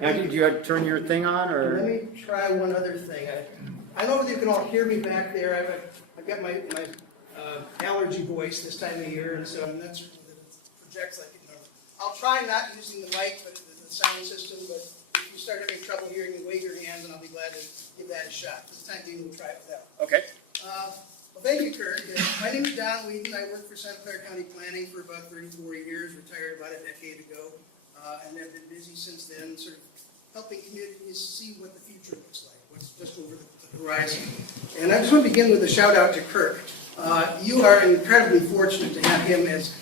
Now, did you turn your thing on, Let or? me try one other thing. I know that you can all hear me back there. I've got my allergy voice this time of year, and so I'm not sure that it projects like it normally. I'll try not using the mic, but the sound system, but if you start having trouble hearing me, wave your hand, and I'll be glad to give that a shot. This time being, we'll try it without. Okay. Well, thank you, Kurt. My name is Don Weden. I worked for Santa Clara County Planning for about 34 years, retired about a decade ago, and have been busy since then, sort of helping communities see what the future looks like, what's just over the horizon. And I just want to begin with a shout out to Kirk. You are incredibly fortunate to have him as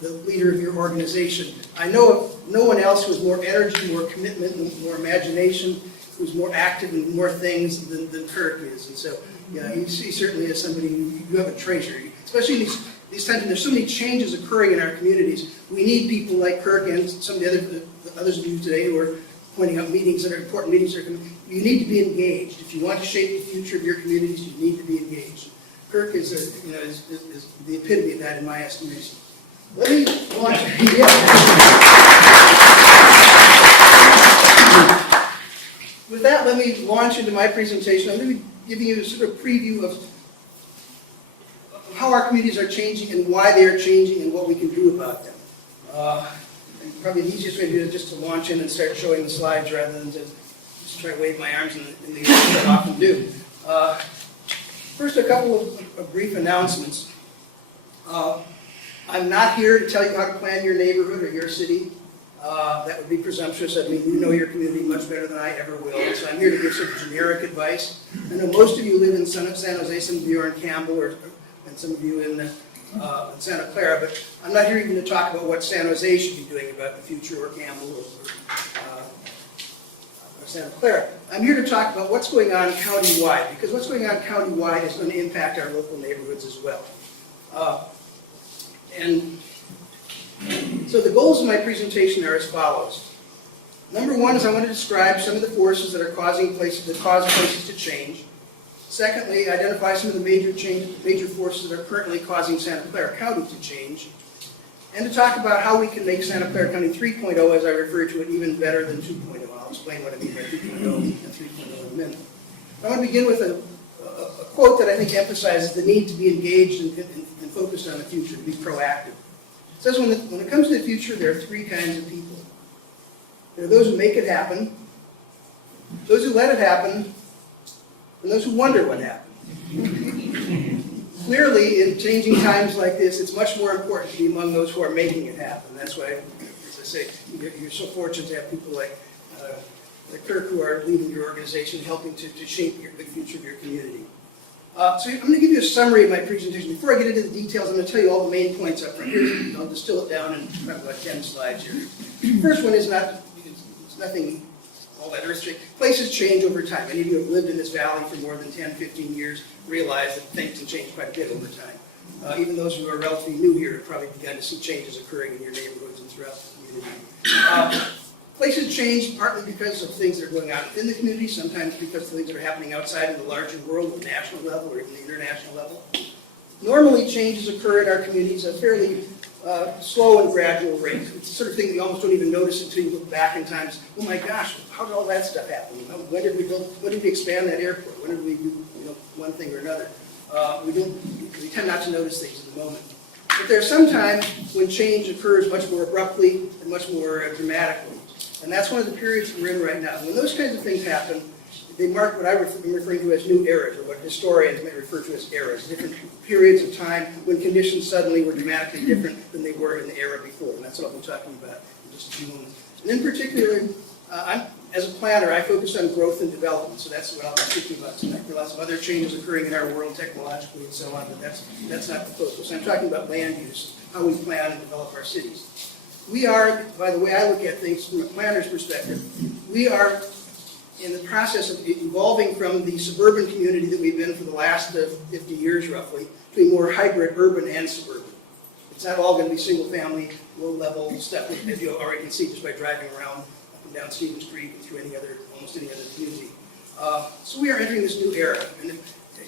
the leader of your organization. I know of no one else who has more energy, more commitment, more imagination, who's more active in more things than Kirk is. And so, yeah, he certainly is somebody you have a treasure, especially in these times when there's so many changes occurring in our communities. We need people like Kirk and some of the others of you today who are pointing out meetings that are important meetings. You need to be engaged. If you want to shape the future of your communities, you need to be engaged. Kirk is the epitome of that in my estimation. Let me launch. With that, let me launch into my presentation. I'm going to be giving you a sort of preview of how our communities are changing and why they are changing and what we can do about them. And probably the easiest way to do it is just to launch in and start showing the slides rather than to just try to wave my arms in the air, which I often do. First, a couple of brief announcements. I'm not here to tell you how to plan your neighborhood or your city. That would be presumptuous. I mean, you know your community much better than I ever will. So I'm here to give some generic advice. I know most of you live in San Jose, some of you are in Campbell, and some of you in Santa Clara, but I'm not here even to talk about what San Jose should be doing about the future, or Campbell, or Santa Clara. I'm here to talk about what's going on county-wide, because what's going on county-wide is going to impact our local neighborhoods as well. And so the goals of my presentation are as follows. Number one is I want to describe some of the forces that are causing places to change. Secondly, identify some of the major forces that are currently causing Santa Clara County to change. And to talk about how we can make Santa Clara County 3.0, as I refer to it, even better than 2.0. I'll explain what I mean by 2.0 and 3.0 in a minute. I want to begin with a quote that I think emphasizes the need to be engaged and focused on the future, to be proactive. It says when it comes to the future, there are three kinds of people. There are those who make it happen, those who let it happen, and those who wonder what happened. Clearly, in changing times like this, it's much more important to be among those who are making it happen. That's why, as I say, you're so fortunate to have people like Kirk who are leading your organization, helping to shape the future of your community. So I'm going to give you a summary of my presentation. Before I get into the details, I'm going to tell you all the main points up front. Here, I'll distill it down in probably about 10 slides here. The first one is it's nothing all that earth-shaking. Places change over time. Many of you have lived in this valley for more than 10, 15 years, realize that things have changed quite a bit over time. Even those who are relatively new here have probably begun to see changes occurring in your neighborhoods and throughout the community. Places change partly because of things that are going on within the community, sometimes because of things that are happening outside in the larger world at the national level or at the international level. Normally, changes occur in our communities at a fairly slow and gradual rate. It's the sort of thing that you almost don't even notice until you look back in times. Oh my gosh, how did all that stuff happen? When did we expand that airport? When did we do one thing or another? We tend not to notice things in the moment. But there are some times when change occurs much more abruptly and much more dramatically. And that's one of the periods that we're in right now. When those kinds of things happen, they mark what I'm referring to as new eras, or what historians may refer to as eras, different periods of time when conditions suddenly were dramatically different than they were in the era before. And that's what I'll be talking about in just a few moments. And in particular, as a planner, I focus on growth and development, so that's what I'll be speaking about tonight. There are lots of other changes occurring in our world technologically and so on, but that's not the focus. I'm talking about land use, how we plan and develop our cities. We are, by the way I look at things from a planner's perspective, we are in the process of evolving from the suburban community that we've been for the last 50 years roughly to a more hybrid urban and suburban. It's not all going to be single family, low level stuff, as you already can see just by driving around up and down Stevens Street and through almost any other community. So we are entering this new era, and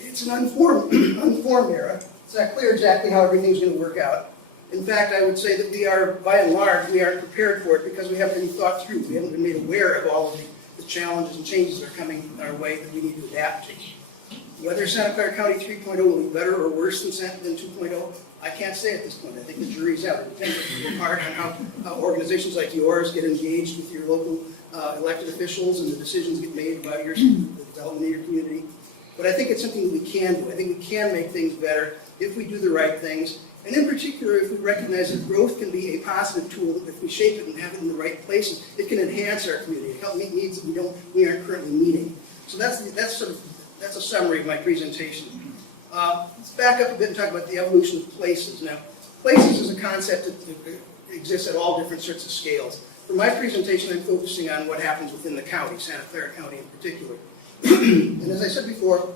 it's an unformed era. It's not clear exactly how everything's going to work out. In fact, I would say that we are, by and large, we aren't prepared for it because we haven't been thought through. We haven't been made aware of all of the challenges and changes that are coming our way that we need to adapt to. Whether Santa Clara County 3.0 will be better or worse than 2.0, I can't say at this point. I think the jury's out. It depends on how organizations like yours get engaged with your local elected officials and the decisions get made about the development of your community. But I think it's something that we can do. I think we can make things better if we do the right things. And in particular, if we recognize that growth can be a positive tool, if we shape it and have it in the right places, it can enhance our community, help meet needs that we aren't currently meeting. So that's a summary of my presentation. Let's back up a bit and talk about the evolution of places. Now, places is a concept that exists at all different sorts of scales. For my presentation, I'm focusing on what happens within the county, Santa Clara County in particular. And as I said before,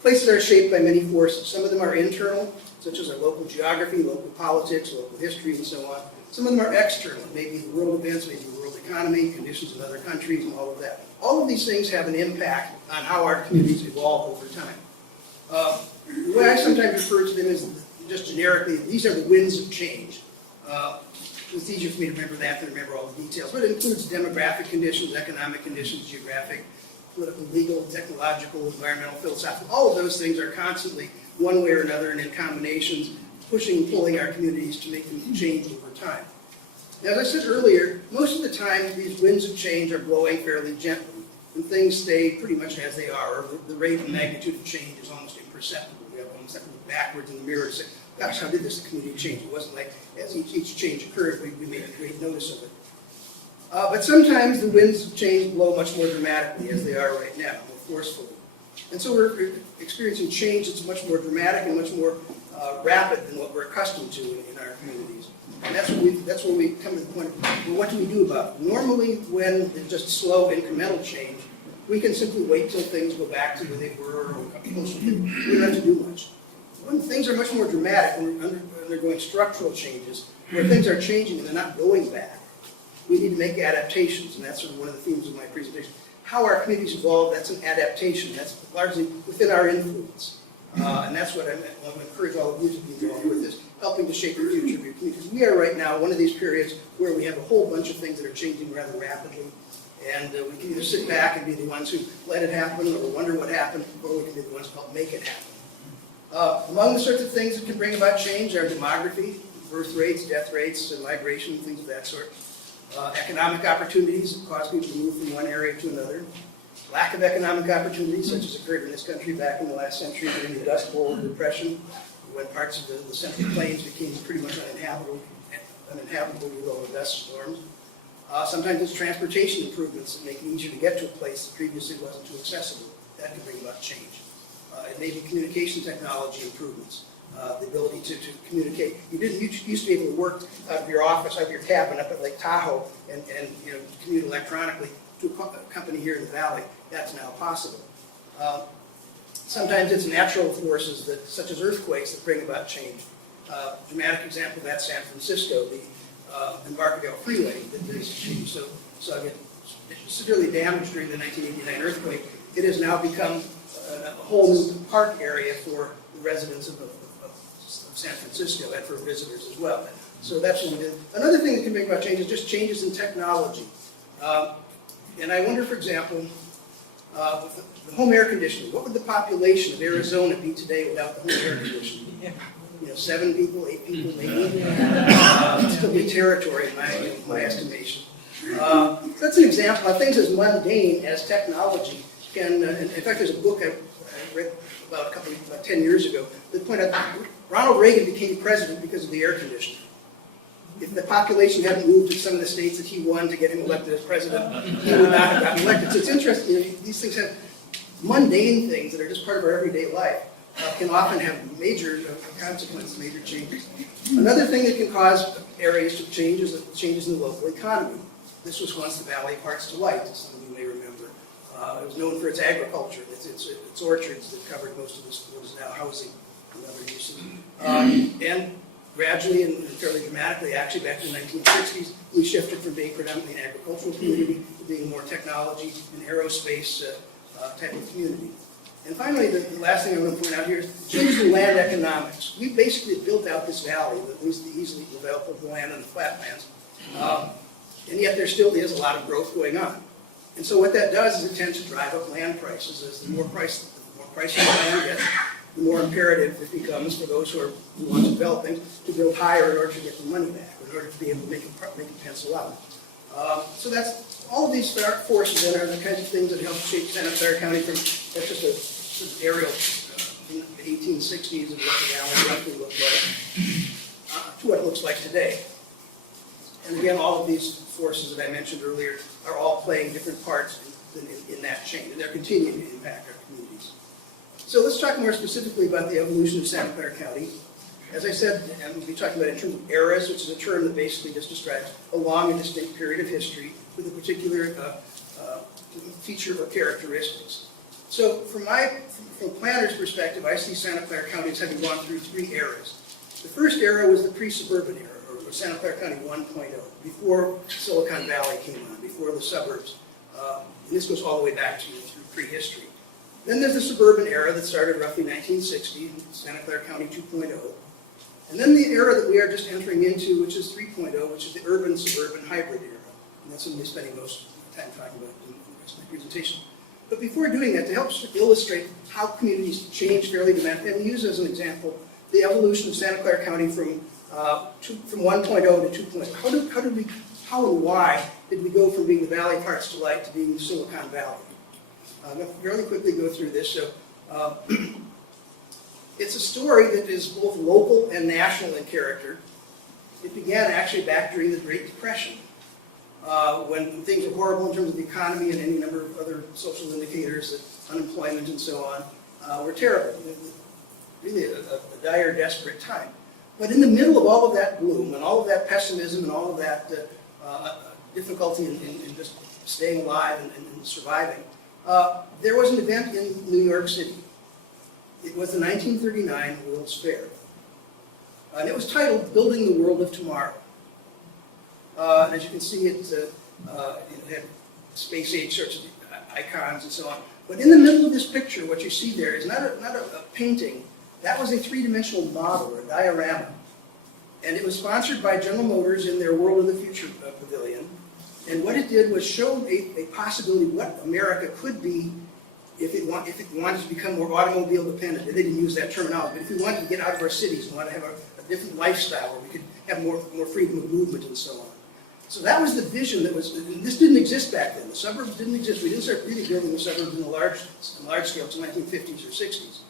places are shaped by many forces. Some of them are internal, such as our local geography, local politics, local history, and so on. Some of them are external, maybe the world events, maybe the world economy, conditions in other countries, and all of that. All of these things have an impact on how our communities evolve over time. The way I sometimes refer to them is just generically, these are the winds of change. It's easier for me to remember that than remember all the details, but it includes demographic conditions, economic conditions, geographic, political, legal, technological, environmental, philosophical. All of those things are constantly, one way or another, and in combinations, pushing and pulling our communities to make them change over time. Now, as I said earlier, most of the time these winds of change are blowing fairly gently, and things stay pretty much as they are, or the rate and magnitude of change is almost imperceptible. We have almost have to look backwards in the mirror and say, gosh, how did this community change? It wasn't like as each change occurred, we made a great notice of it. But sometimes the winds of change blow much more dramatically, as they are right now, more forcefully. And so we're experiencing change that's much more dramatic and much more rapid than what we're accustomed to in our communities. And that's where we come to the point of, well, what do we do about it? Normally, when there's just slow incremental change, we can simply wait till things go back to where they were or come closer. We don't have to do much. When things are much more dramatic, when we're undergoing structural changes, where things are changing and they're not going back, we need to make adaptations, and that's sort of one of the themes of my presentation. How our communities evolve, that's an adaptation. That's largely within our influence. And that's what I want to encourage all of you to be involved with, is helping to shape the future of your community. Because we are right now one of these periods where we have a whole bunch of things that are changing rather rapidly. And we can either sit back and be the ones who let it happen or wonder what happened, or we can be the ones who help make it happen. Among the sorts of things that can bring about change are demography, birth rates, death rates, migration, things of that sort. Economic opportunities that cause people to move from one area to another. Lack of economic opportunities, such as occurred in this country back in the last century during the Dust Bowl of Depression, when parts of the Central Plains became pretty much uninhabitable with all the dust storms. Sometimes it's transportation improvements that make it easier to get to a place that previously wasn't too accessible. That can bring about change. It may be communication technology improvements. The ability to communicate. You used to be able to work out of your office, out of your cabin up at Lake Tahoe and commute electronically to a company here in the valley. That's now possible. Sometimes it's natural forces, such as earthquakes, that bring about change. Dramatic example of that, San Francisco, the Embarcadero Freeway that is so severely damaged during the 1989 earthquake. It has now become a whole new park area for the residents of San Francisco and for visitors as well. So that's what we did. Another thing that can bring about change is just changes in technology. And I wonder, for example, with the home air conditioning, what would the population of Arizona be today without the home air conditioning? 7 people, 8 people, maybe. It'd still be territory in my estimation. That's an example of things as mundane as technology can. In fact, there's a book I read about 10 years ago that pointed out Ronald Reagan became president because of the air conditioning. If the population hadn't moved to some of the states that he won to get him elected as president, he would not have gotten elected. So it's interesting, these things have mundane things that are just part of our everyday life, can often have major consequences, major changes. Another thing that can cause areas to change is changes in the local economy. This was once the Valley of Hearts Delight, as some of you may remember. It was known for its agriculture, its orchards that covered most of what is now housing and other uses. And gradually and fairly dramatically, actually back in the 1960s, we shifted from being predominantly an agricultural community to being more technology and aerospace type of community. And finally, the last thing I want to point out here is changes in land economics. We basically built out this valley that was the easily developable land and the flatlands. And yet there still is a lot of growth going on. And so what that does is it tends to drive up land prices. As the more price the land gets, the more imperative it becomes for those who want to develop things to build higher in order to get the money back, in order to be able to make it pencil out. So that's all of these forces then are the kinds of things that help shape Santa Clara County from, that's just a sort of aerial from the 1860s of what the valley roughly looked like, to what it looks like today. And again, all of these forces that I mentioned earlier are all playing different parts in that chain, and they're continuing to impact our communities. So let's talk more specifically about the evolution of Santa Clara County. As I said, I'm going to be talking about it in terms of eras, which is a term that basically just describes a long and distinct period of history with a particular feature or characteristics. So from a planner's perspective, I see Santa Clara County as having gone through three eras. The first era was the pre-suburban era, or Santa Clara County 1.0, before Silicon Valley came on, before the suburbs. And this goes all the way back to through prehistory. Then there's the suburban era that started roughly 1960, Santa Clara County 2.0. And then the era that we are just entering into, which is 3.0, which is the urban-suburban hybrid era. And that's what I'm spending most of the time talking about in the rest of my presentation. But before doing that, to help illustrate how communities change fairly dramatically, I'm going to use as an example the evolution of Santa Clara County from 1.0 to 2.0. How and why did we go from being the valley parts to light to being Silicon Valley? I'm going to fairly quickly go through this. So, it's a story that is both local and national in character. It began actually back during the Great Depression, when things were horrible in terms of the economy and any number of other social indicators, that unemployment and so on, were terrible. Really a dire, desperate time. But in the middle of all of that gloom and all of that pessimism and all of that difficulty in just staying alive and surviving, there was an event in New York City. It was the 1939 World's Fair. And it was titled Building the World of Tomorrow. And as you can see, it had space-age sorts of icons and so on. But in the middle of this picture, what you see there is not a painting. That was a three-dimensional model, or a diorama. And it was sponsored by General Motors in their World of the Future pavilion. And what it did was show a possibility what America could be if it wanted to become more automobile dependent. They didn't use that terminology, but if we wanted to get out of our cities and want to have a different lifestyle where we could have more freedom of movement and so on. So that was the vision that was, and this didn't exist back then. The suburbs didn't exist. We didn't start really building the suburbs in a large scale until the 1950s or 60s.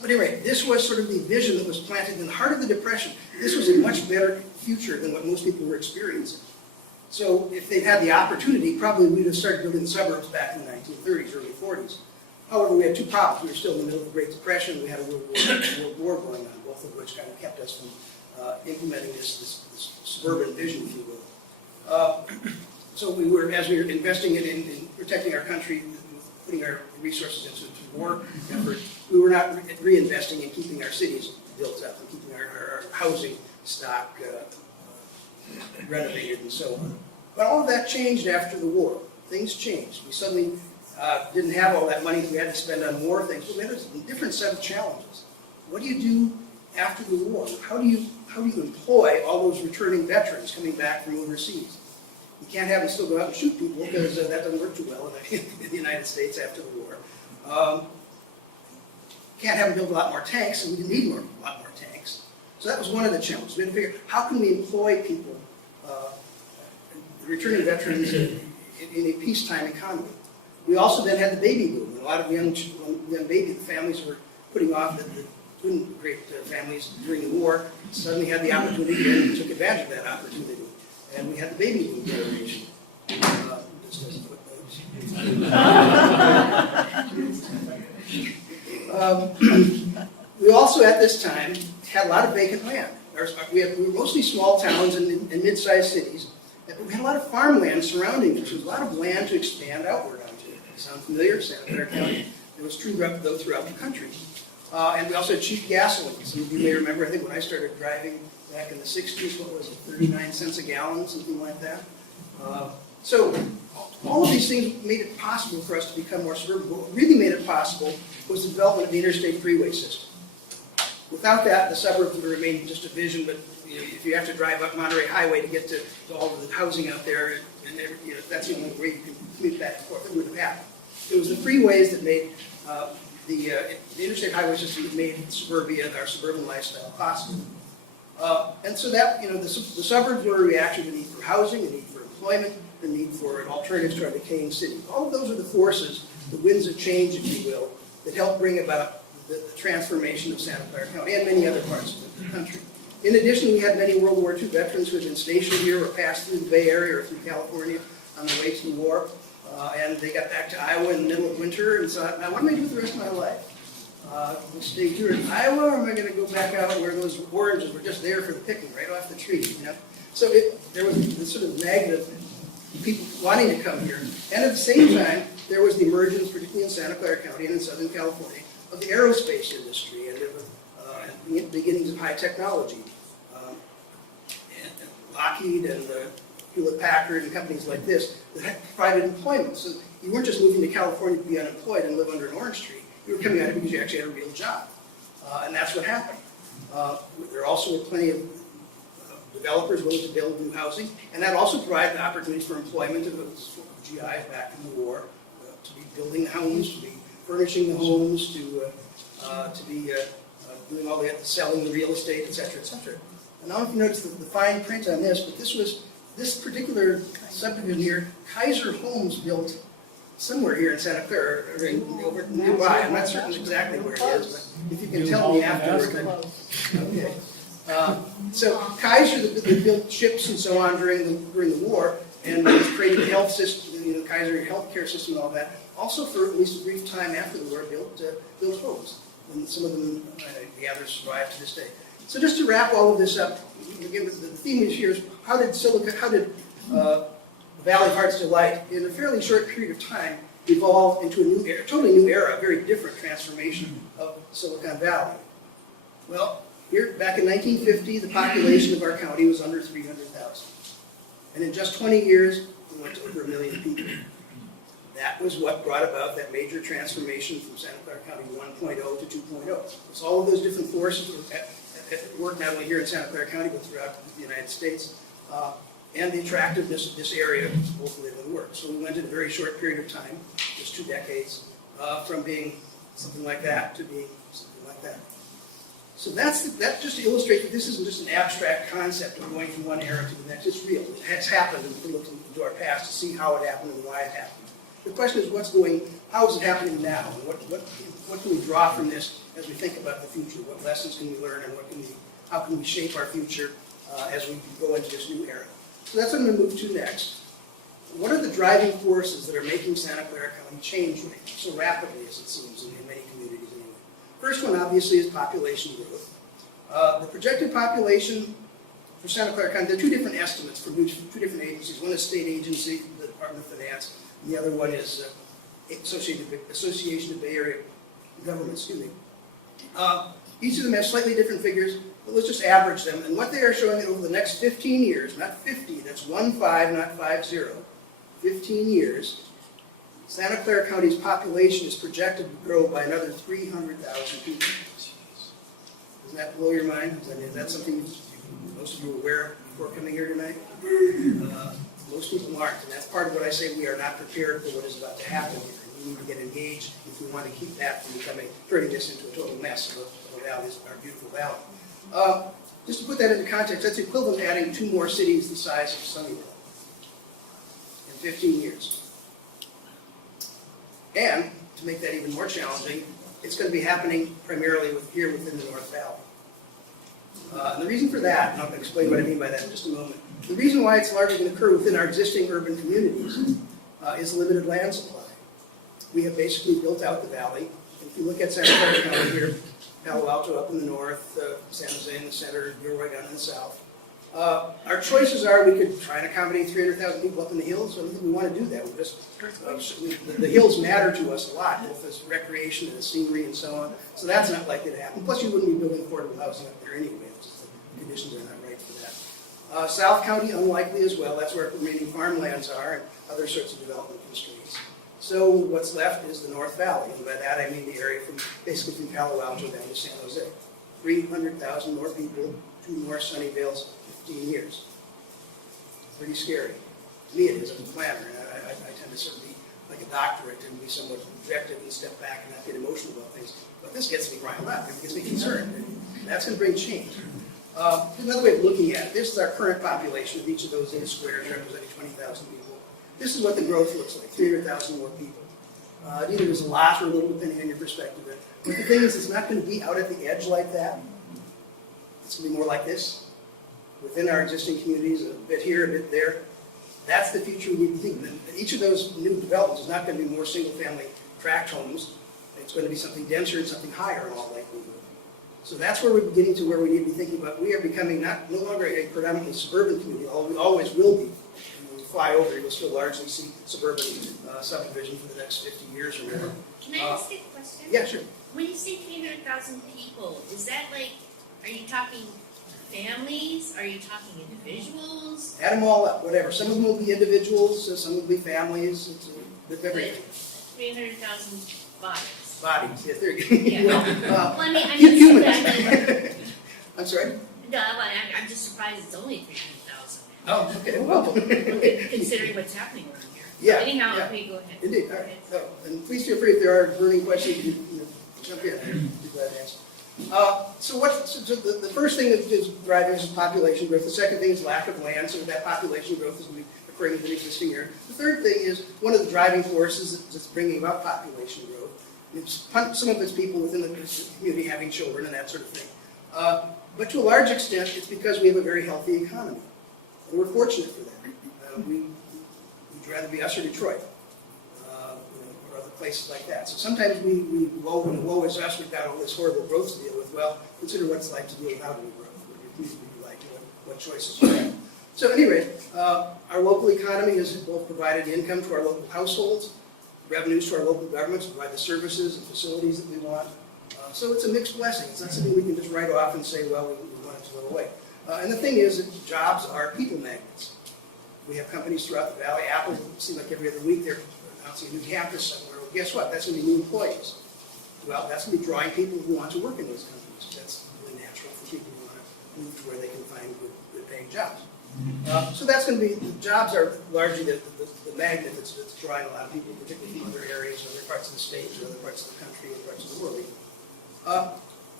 But anyway, this was sort of the vision that was planted in the heart of the Depression. This was a much better future than what most people were experiencing. So if they'd had the opportunity, probably we'd have started building the suburbs back in the 1930s, early 40s. However, we had two problems. We were still in the middle of the Great Depression. We had a World War going on, both of which kind of kept us from implementing this suburban vision, if you will. So as we were investing in protecting our country, putting our resources into the war effort, we were not reinvesting in keeping our cities built up and keeping our housing stock renovated and so on. But all of that changed after the war. Things changed. We suddenly didn't have all that money that we had to spend on more things. But we had a different set of challenges. What do you do after the war? How do you employ all those returning veterans coming back from overseas? You can't have them still go out and shoot people because that doesn't work too well in the United States after the war. Can't have them build a lot more tanks, and we didn't need a lot more tanks. So that was one of the challenges. We had to figure out how can we employ people, returning veterans, in a peacetime economy. We also then had the baby boom. A lot of young baby families were putting off the twin great families during the war. Suddenly had the opportunity and took advantage of that opportunity. And we had the baby boom generation. Just as footnotes. We also, at this time, had a lot of vacant land. We were mostly small towns and mid-sized cities, but we had a lot of farmland surrounding us. There was a lot of land to expand outward onto. Sound familiar? Santa Clara County. It was true though throughout the country. And we also had cheap gasoline. Some of you may remember, I think when I started driving back in the 60s, what was it, 39 cents a gallon, something like that. So All of these things made it possible for us to become more suburban. What really made it possible was the development of the interstate freeway system. Without that, the suburbs would remain just a vision, but if you have to drive up Monterey Highway to get to all of the housing out there, and that's the only way you can commute back and forth, it wouldn't have happened. It was the freeways that made the interstate highway system that made suburbia, our suburban lifestyle, possible. And so that, the suburbs were a reaction to the need for housing, the need for employment, the need for alternatives to our decaying cities. All of those are the forces, the winds of change, if you will, that help bring about the transformation of Santa Clara County and many other parts of the country. In addition, we had many World War II veterans who had been stationed here or passed through the Bay Area or through California on their way to the war, and they got back to Iowa in the middle of winter and thought, now what am I going to do with the rest of my life? We'll stay here in Iowa, or am I going to go back out where those oranges were just there for the picking, right off the tree? So there was this sort of magnet of people wanting to come here, and at the same time, there was the emergence, particularly in Santa Clara County and in Southern California, of the aerospace industry and the beginnings of high technology. And Lockheed and Hewlett-Packard and companies like this that provided employment. So you weren't just moving to California to be unemployed and live under an orange tree. You were coming out here because you actually had a real job. And that's what happened. There also were plenty of developers willing to build new housing, and that also provided the opportunities for employment of GIs back from the war, to be building the homes, to be furnishing the homes, to be doing all the selling the real estate, et cetera, et cetera. And I don't know if you noticed the fine print on this, but this particular subdivision here, Kaiser Homes built somewhere here in Santa Clara, or over nearby. I'm not certain exactly where it is, but if you can tell me afterward, then okay. So Kaiser that built ships and so on during the war, and created the health system, Kaiser healthcare system and all that. Also, for at least a brief time after the war, built homes, and some of them, the others survive to this day. So just to wrap all of this up, again, the theme this year is how did the Valley of Heart's Delight, in a fairly short period of time, evolve into a new era, totally new era, a very different transformation of Silicon Valley. Well, here, back in 1950, the population of our county was under 300,000. And in just 20 years, we went to over 1 million people. That was what brought about that major transformation from Santa Clara County 1.0 to 2.0. It's all of those different forces at work not only here in Santa Clara County, but throughout the United States. And the attractiveness of this area to both live and work. So we went in a very short period of time, just 2 decades, from being something like that to being something like that. So that just to illustrate that this isn't just an abstract concept of going from one era to the next. It's real. It has happened, and we can look into our past to see how it happened and why it happened. The question is, how is it happening now, and what can we draw from this as we think about the future? What lessons can we learn, and how can we shape our future as we go into this new era? So that's what I'm going to move to next. What are the driving forces that are making Santa Clara County change so rapidly as it seems in many communities anyway? First one, obviously, is population growth. The projected population for Santa Clara County, there are 2 different estimates from 2 different agencies. One is state agency, the Department of Finance, and the other one is Association of Bay Area Governments, Each of them has slightly different figures, but let's just average them. And what they are showing that over the next 15 years, not 50, that's 15, not 50, 15 years, Santa Clara County's population is projected to grow by another 300,000 people. Doesn't that blow your mind? Is that something most of you are aware of before coming here tonight? Most people aren't, and that's part of what I say we are not prepared for what is about to happen here. We need to get engaged if we want to keep that from turning this into a total mess of our beautiful valley. Just to put that into context, that's equivalent to adding 2 more cities the size of Sunnyvale in 15 years. And, to make that even more challenging, it's going to be happening primarily here within the North Valley. And the reason for that, and I'll explain what I mean by that in just a moment, the reason why it's largely going to occur within our existing urban communities is limited land supply. We have basically built out the valley. If you look at Santa Clara County here, Palo Alto up in the north, San Jose in the center, Gilroy down in the south. Our choices are we could try and accommodate 300,000 people up in the hills. I don't think we want to do that. The hills matter to us a lot, both as recreation and as scenery and so on. So that's not likely to happen. Plus, you wouldn't be building affordable housing up there anyway. The conditions are not right for South County, unlikely as well. That's where remaining farmlands are and other sorts of development constraints. So what's left is the North Valley, and by that I mean the area from basically from Palo Alto down to San Jose. 300,000 more people, 2 more Sunnyvales, 15 years. Pretty scary. To me it is as a planner, and I tend to sort of be like a doctorate and be somewhat objective and step back and not get emotional about things. But this gets me riled up, it gets me concerned. And that's going to bring change. Another way of looking at it, this is our current population of each of those 8 squares representing 20,000 people. This is what the growth looks like, 300,000 more people. Either there's a lot or a little depending on your perspective. But the thing is, it's not going to be out at the edge like that. It's going to be more like this, within our existing communities, a bit here, a bit there. That's the future we need to think of. Each of those new developments is not going to be more single-family tract homes. It's going to be something denser and something higher in all likelihood. So that's where we're getting to where we need to be thinking about. We are becoming no longer a predominantly suburban community, although we always will be. When we fly over, you'll still largely see suburban subdivision for the next 50 years or more. Can I ask you a question? Yeah, sure. When you say 300,000 people, is that like, are you talking families? Are you talking individuals? Add them all up, whatever. Some of them will be individuals, some will be families, it's a bit of everything. 300,000 bodies. Bodies, yes, there you go. Yeah. Well, Well, I mean, humans. I I'm sorry? no, I'm just surprised it's only 300,000. Oh, okay, well. Considering what's happening around here. Yeah, Anyhow, yeah. okay, go ahead. Indeed, all right. So, and please feel free if there are burning questions, you jump in. I'd be glad to answer. So the first thing that is driving is population growth. The second thing is lack of land, so that population growth is going to be occurring in the existing area. The third thing is one of the driving forces that's bringing about population growth. It's some of it's people within the community having children and that sort of thing. But to a large extent, it's because we have a very healthy economy. And we're fortunate for that. We'd rather be us or Detroit, or other places like that. So sometimes we woe is us, we've got all this horrible growth to deal with. Well, consider what it's like to deal without any growth, what your community would be like, what choices you have. So at any rate, our local economy has both provided income to our local households, revenues to our local governments, provide the services and facilities that we want. So it's a mixed blessing. It's not something we can just write off and say, well, we want it to go away. And the thing is that jobs are people magnets. We have companies throughout the valley. Apple, it seems like every other week they're announcing a new campus somewhere. Well, guess what? That's going to be new employees. Well, that's going to be drawing people who want to work in those companies. That's really natural for people who want to move to where they can find good paying jobs. So that's going to be, the jobs are largely the magnet that's drawing a lot of people, particularly from other areas, other parts of the state, or other parts of the country, and parts of the world even.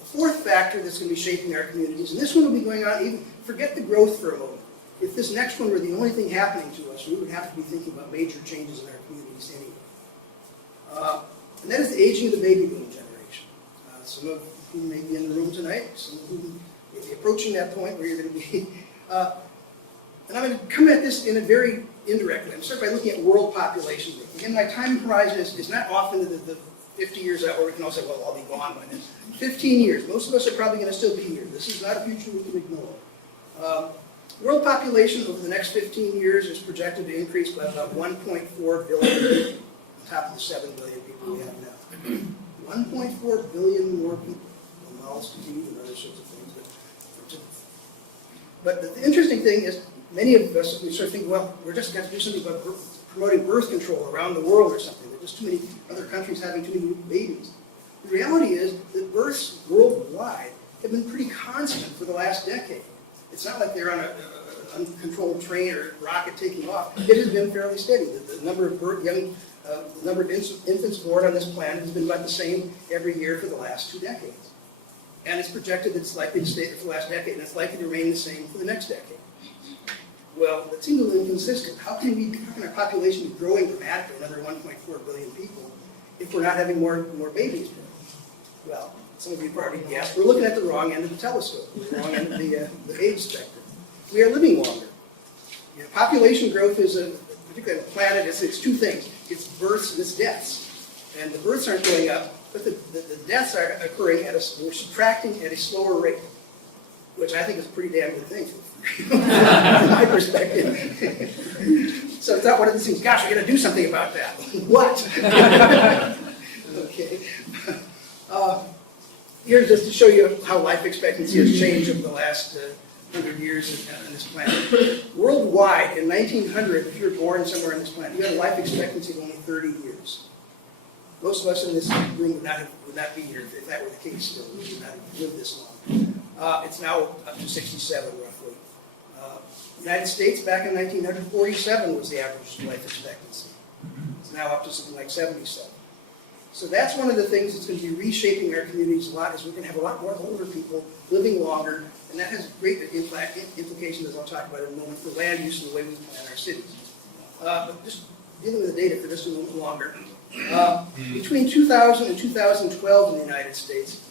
The fourth factor that's going to be shaping our communities, and this one will be going on, even forget the growth for a moment. If this next one were the only thing happening to us, we would have to be thinking about major changes in our communities anyway. And that is the aging of the baby boom generation. Some of whom may be in the room tonight, some of whom may be approaching that point where you're going to be. And I'm going to come at this in a very indirect way. I'm starting by looking at world population growth. Again, my time horizon is not often the 50 years out where we can all say, well, I'll be gone by then. 15 years. Most of us are probably going to still be here. This is not a future we can ignore. World population over the next 15 years is projected to increase by about 1.4 billion people, on top of the 7 billion people we have now. 1.4 billion more people, mouths to feed and other sorts of things. But the interesting thing is, many of us, we sort of think, well, we're just got to do something about promoting birth control around the world or something. There are just too many other countries having too many babies. The reality is that births worldwide have been pretty constant for the last decade. It's not like they're on an uncontrolled train or rocket taking off. It has been fairly steady. The number of the number of infants born on this planet has been about the same every year for the last 2 decades. And it's projected that it's likely to stay there for the last decade, and it's likely to remain the same for the next decade. Well, that seems a little inconsistent. How can our population be growing dramatically, another 1.4 billion people, if we're not having more babies born? Well, some of you probably guessed, we're looking at the wrong end of the telescope, the wrong end of the age spectrum. We are living longer. You know, population growth is, particularly on the planet, it's 2 things. It's births and it's deaths. And the births aren't going up, but the deaths are occurring we're subtracting at a slower rate, which I think is a pretty damn good thing from my perspective. So it's not one of these things, gosh, we're going to do something about that. What? Okay. Here's just to show you how life expectancy has changed over the last 100 years on this planet. Worldwide, in 1900, if you were born somewhere on this planet, you had a life expectancy of only 30 years. Most of us in this room would not be here if that were the case still. We would not have lived this long. It's now up to 67, roughly. United States, back in 1947, was the average life expectancy. It's now up to something like 77. So that's one of the things that's going to be reshaping our communities a lot, is we're going to have a lot more older people living longer, and that has great implications, as I'll talk about in a moment, for land use and the way we plan our cities. But just dealing with the data for just a moment longer. Between 2000 and 2012 in the United States,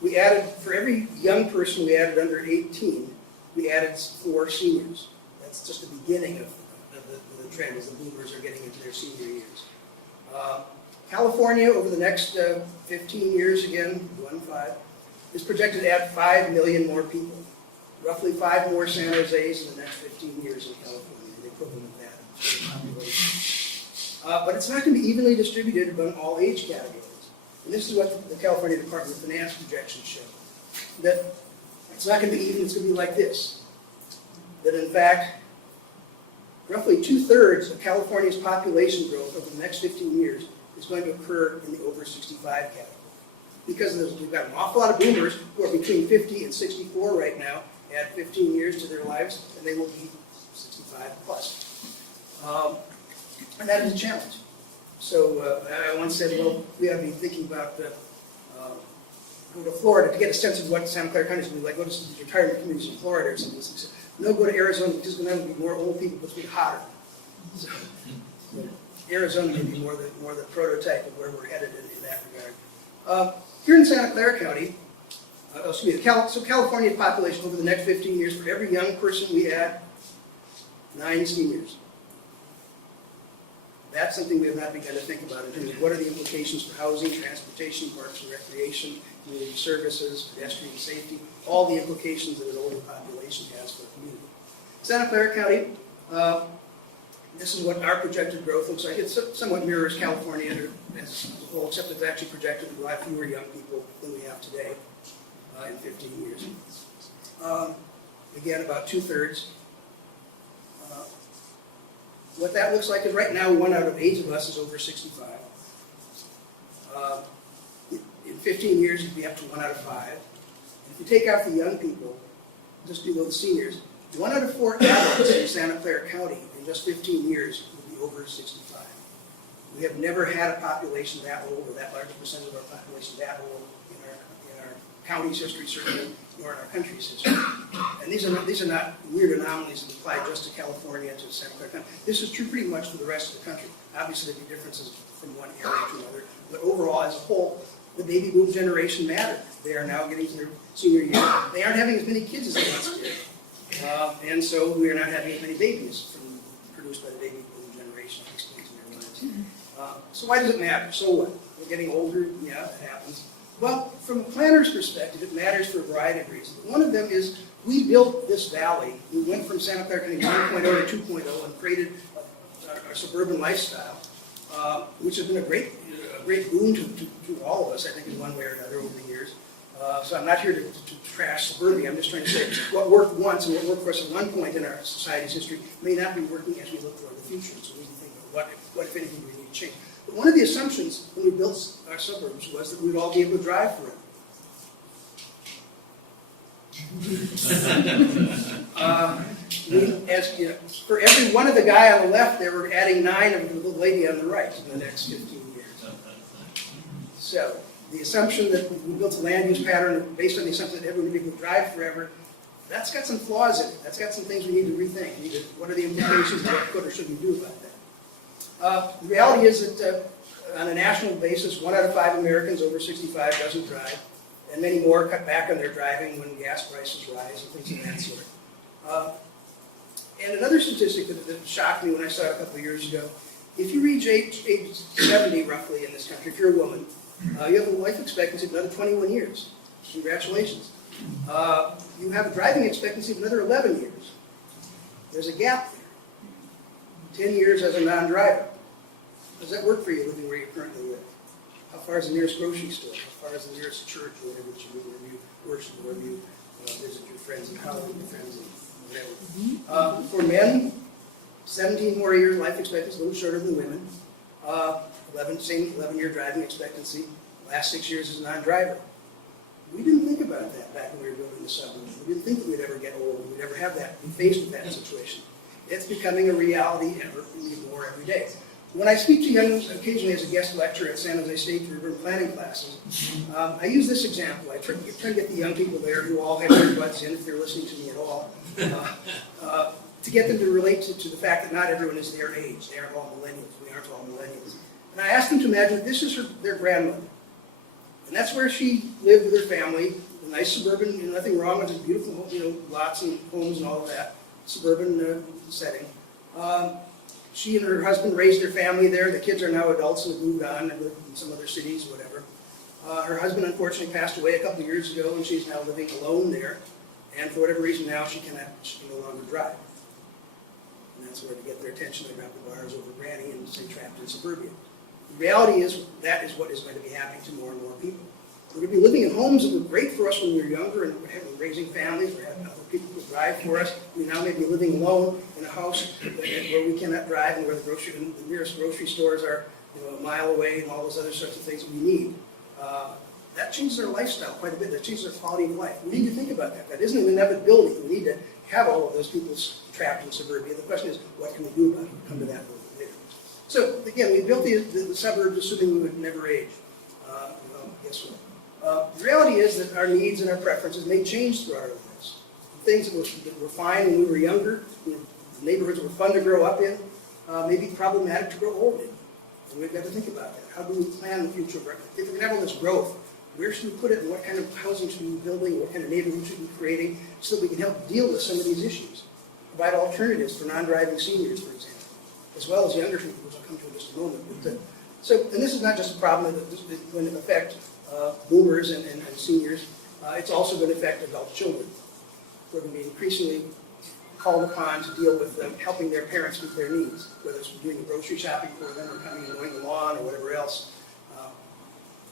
we added, for every young person we added under 18, we added 4 seniors. That's just the beginning of the trend as the boomers are getting into their senior years. California, over the next 15 years, again, 1-5, is projected to add 5 million more people. Roughly 5 more San Jose's in the next 15 years in California, the equivalent of that population. But it's not going to be evenly distributed among all age categories. And this is what the California Department of Finance projections show. That it's not going to be even, it's going to be like this. That in fact, roughly 2/3 of California's population growth over the next 15 years is going to occur in the over 65 category. Because we've got an awful lot of boomers who are between 50 and 64 right now, add 15 years to their lives, and they will be 65 plus. And that is a challenge. So I once said, well, we ought to be thinking about go to Florida to get a sense of what Santa Clara County is going to be like. Go to some retirement communities in Florida or something. No, go to Arizona because there's going to be more old people, but it's going to be hotter. So, Arizona may be more the prototype of where we're headed in that regard. Here in Santa Clara County, so California's population over the next 15 years, for every young person we add, 9 seniors. That's something we have not begun to think about in terms of what are the implications for housing, transportation, parks and recreation, community services, pedestrian safety, all the implications that an older population has for a community. Santa Clara County, this is what our projected growth looks like. It somewhat mirrors California as a whole, except it's actually projected to have fewer young people than we have today in 15 years. Again, about 2/3. What that looks like is right now 1 out of 8 of us is over 65. In 15 years, it'd be up to 1 out of 5. And if you take out the young people, just below the seniors, 1 out of 4 adults in Santa Clara County in just 15 years will be over 65. We have never had a population that old, or that large percentage of our population that old in our county's history, certainly, nor in our country's history. And these are not weird anomalies that apply just to California, to Santa Clara County. This is true pretty much for the rest of the country. Obviously, there'll be differences from one area to another, but overall, as a whole, the baby boom generation mattered. They are now getting to their senior year. They aren't having as many kids as they once did. And so we are not having as many babies produced by the baby boom generation at this point in their lives. So why does it matter? So what? We're getting older, yeah, that happens. Well, from a planner's perspective, it matters for a variety of reasons. One of them is we built this valley. We went from Santa Clara County 1.0 to 2.0 and created a suburban lifestyle, which has been a great boon to all of us, I think, in one way or another over the years. So I'm not here to trash suburbia. I'm just trying to say what worked once and what worked for us at one point in our society's history may not be working as we look toward the future. So we need to think about what if anything, we need to change. But one of the assumptions when we built our suburbs was that we'd all be able to drive forever. As you know, for every one of the guy on the left, they were adding 9 of the little lady on the right in the next 15 years. So the assumption that we built a land use pattern based on the assumption that everyone would be able to drive forever, that's got some flaws in it. That's got some things we need to rethink. What are the implications of what could or should we do about that? The reality is that on a national basis, 1 out of 5 Americans over 65 doesn't drive, and many more cut back on their driving when gas prices rise and things of that sort. And another statistic that shocked me when I saw it a couple of years ago, if you reach age 70 roughly in this country, if you're a woman, you have a life expectancy of another 21 years. Congratulations. You have a driving expectancy of another 11 years. There's a gap there. 10 years as a non-driver. Does that work for you living where you currently live? How far is the nearest grocery store? How far is the nearest church or whatever that you worship, wherever you visit your friends and college, your friends and whatever. For men, 17 more years life expectancy, a little shorter than women. 11-year driving expectancy. Last 6 years as a non-driver. We didn't think about that back when we were building the suburbs. We didn't think that we'd ever get old, we'd ever have that, be faced with that situation. It's becoming a reality more every day. When I speak to young, occasionally as a guest lecturer at San Jose State for urban planning classes, I use this example. I try to get the young people there who all have earbuds in, if they're listening to me at all, to get them to relate to the fact that not everyone is their age. They aren't all millennials. We aren't all millennials. And I asked them to imagine this is their grandmother. And that's where she lived with her family, a nice suburban, nothing wrong with it, beautiful, lots and homes and all of that, suburban setting. She and her husband raised their family there. The kids are now adults and have moved on and live in some other cities, whatever. Her husband unfortunately passed away a couple of years ago, and she's now living alone there. And for whatever reason now, she can no longer drive. And that's where to get their attention, they grab the bars over Granny and stay trapped in suburbia. The reality is that is what is going to be happening to more and more people. We're going to be living in homes that were great for us when we were younger and we're raising families, we're having other people who drive for us. We now may be living alone in a house where we cannot drive and where the nearest grocery stores are a mile away and all those other sorts of things we need. That changes our lifestyle quite a bit. That changes our quality of life. We need to think about that. That isn't an inevitability. We need to have all of those people trapped in suburbia. The question is, what can we do about it? We'll come to that a little bit later. So again, we built the suburbs assuming we would never age. Well, guess what? The reality is that our needs and our preferences may change throughout our lives. Things that were fine when we were younger, the neighborhoods that were fun to grow up in, may be problematic to grow old in. And we've got to think about that. How do we plan the future? If we're going to have all this growth, where should we put it and what kind of housing should we be building, what kind of neighborhood should we be creating so that we can help deal with some of these issues? Provide alternatives for non-driving seniors, for example, as well as younger people, which I'll come to in just a moment. And this is not just a problem that is going to affect boomers and seniors, it's also going to affect adult children. We're going to be increasingly called upon to deal with them, helping their parents meet their needs, whether it's doing the grocery shopping for them or coming and mowing the lawn or whatever else.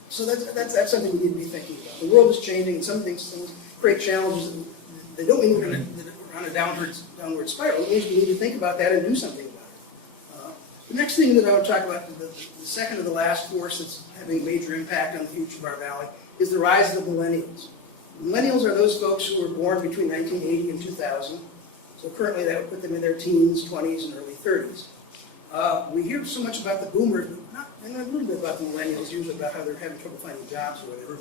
So that's something we need to be thinking about. The world is changing, and some things create challenges. They don't mean we're on a downward spiral. It means we need to think about that and do something about it. The next thing that I want to talk about, the second of the last force that's having a major impact on the future of our valley, is the rise of the millennials. Millennials are those folks who were born between 1980 and 2000. So currently that would put them in their teens, 20s, and early 30s. We hear so much about the boomers, and a little bit about the millennials, usually about how they're having trouble finding jobs or whatever.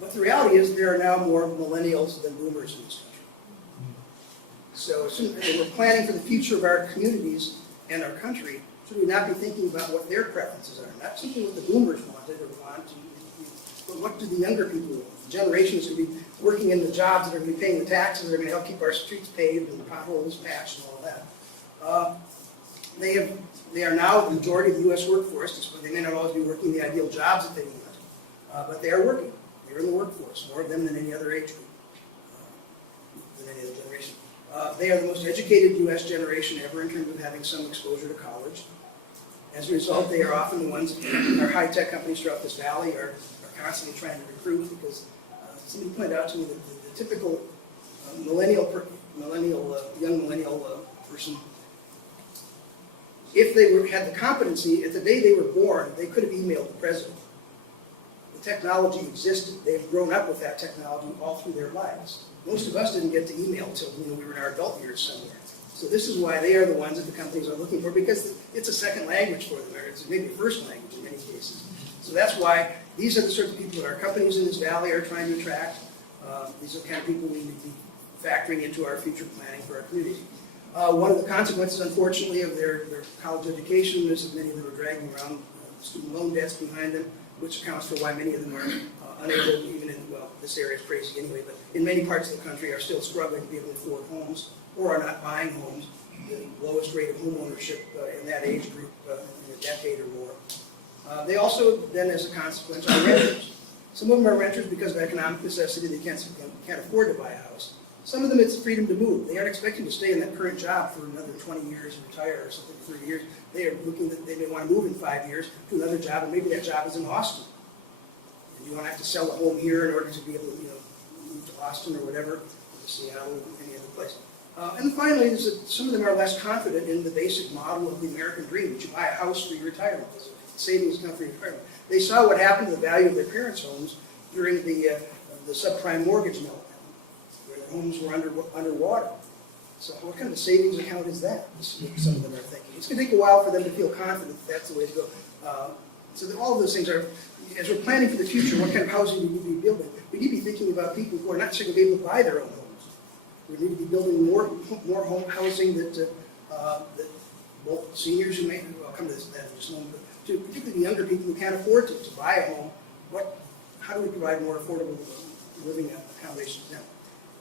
But the reality is there are now more millennials than boomers in this country. So as we're planning for the future of our communities and our country, should we not be thinking about what their preferences are? Not simply what the boomers wanted or want, but what do the younger people want? The generations who will be working in the jobs that are going to be paying the taxes that are going to help keep our streets paved and the potholes patched and all of that. They are now the majority of the U.S. workforce. They may not always be working the ideal jobs that they want, but they are working. They're in the workforce, more of them than any other age group, than any other generation. They are the most educated U.S. generation ever in terms of having some exposure to college. As a result, they are often the ones, our high-tech companies throughout this valley are constantly trying to recruit because somebody pointed out to me that the typical young millennial person, if they had the competency, at the day they were born, they could have emailed the president. The technology existed. They've grown up with that technology all through their lives. Most of us didn't get to email until we were in our adult years somewhere. So this is why they are the ones that the companies are looking for, because it's a second language for them, or it's maybe a first language in many cases. So that's why these are the sort of people that our companies in this valley are trying to attract. These are the kind of people we need to be factoring into our future planning for our community. One of the consequences, unfortunately, of their college education is that many of them are dragging around student loan debts behind them, which accounts for why many of them are unable, even in, well, this area is crazy anyway, but in many parts of the country are still struggling to be able to afford homes or are not buying homes, the lowest rate of home ownership in that age group in a decade or more. They also, then as a consequence, are renters. Some of them are renters because of economic necessity. They can't afford to buy a house. Some of them, it's freedom to move. They aren't expecting to stay in that current job for another 20 years and retire or something, 30 years. They are looking that they may want to move in 5 years to another job, and maybe that job is in Austin. And you want to have to sell a home here in order to be able to, move to Austin or whatever, or Seattle or any other place. And finally, is that some of them are less confident in the basic model of the American dream, that you buy a house for your retirement, as a savings account for your retirement. They saw what happened to the value of their parents' homes during the subprime mortgage meltdown, where their homes were underwater. So what kind of a savings account is that? This is what some of them are thinking. It's going to take a while for them to feel confident that that's the way to go. So that all of those things are, as we're planning for the future, what kind of housing we need to be building, we need to be thinking about people who are not necessarily going to be able to buy their own homes. We need to be building more home housing that both seniors who may, I'll come to that in just a moment, but to particularly younger people who can't afford to buy a home, how do we provide more affordable living accommodations now?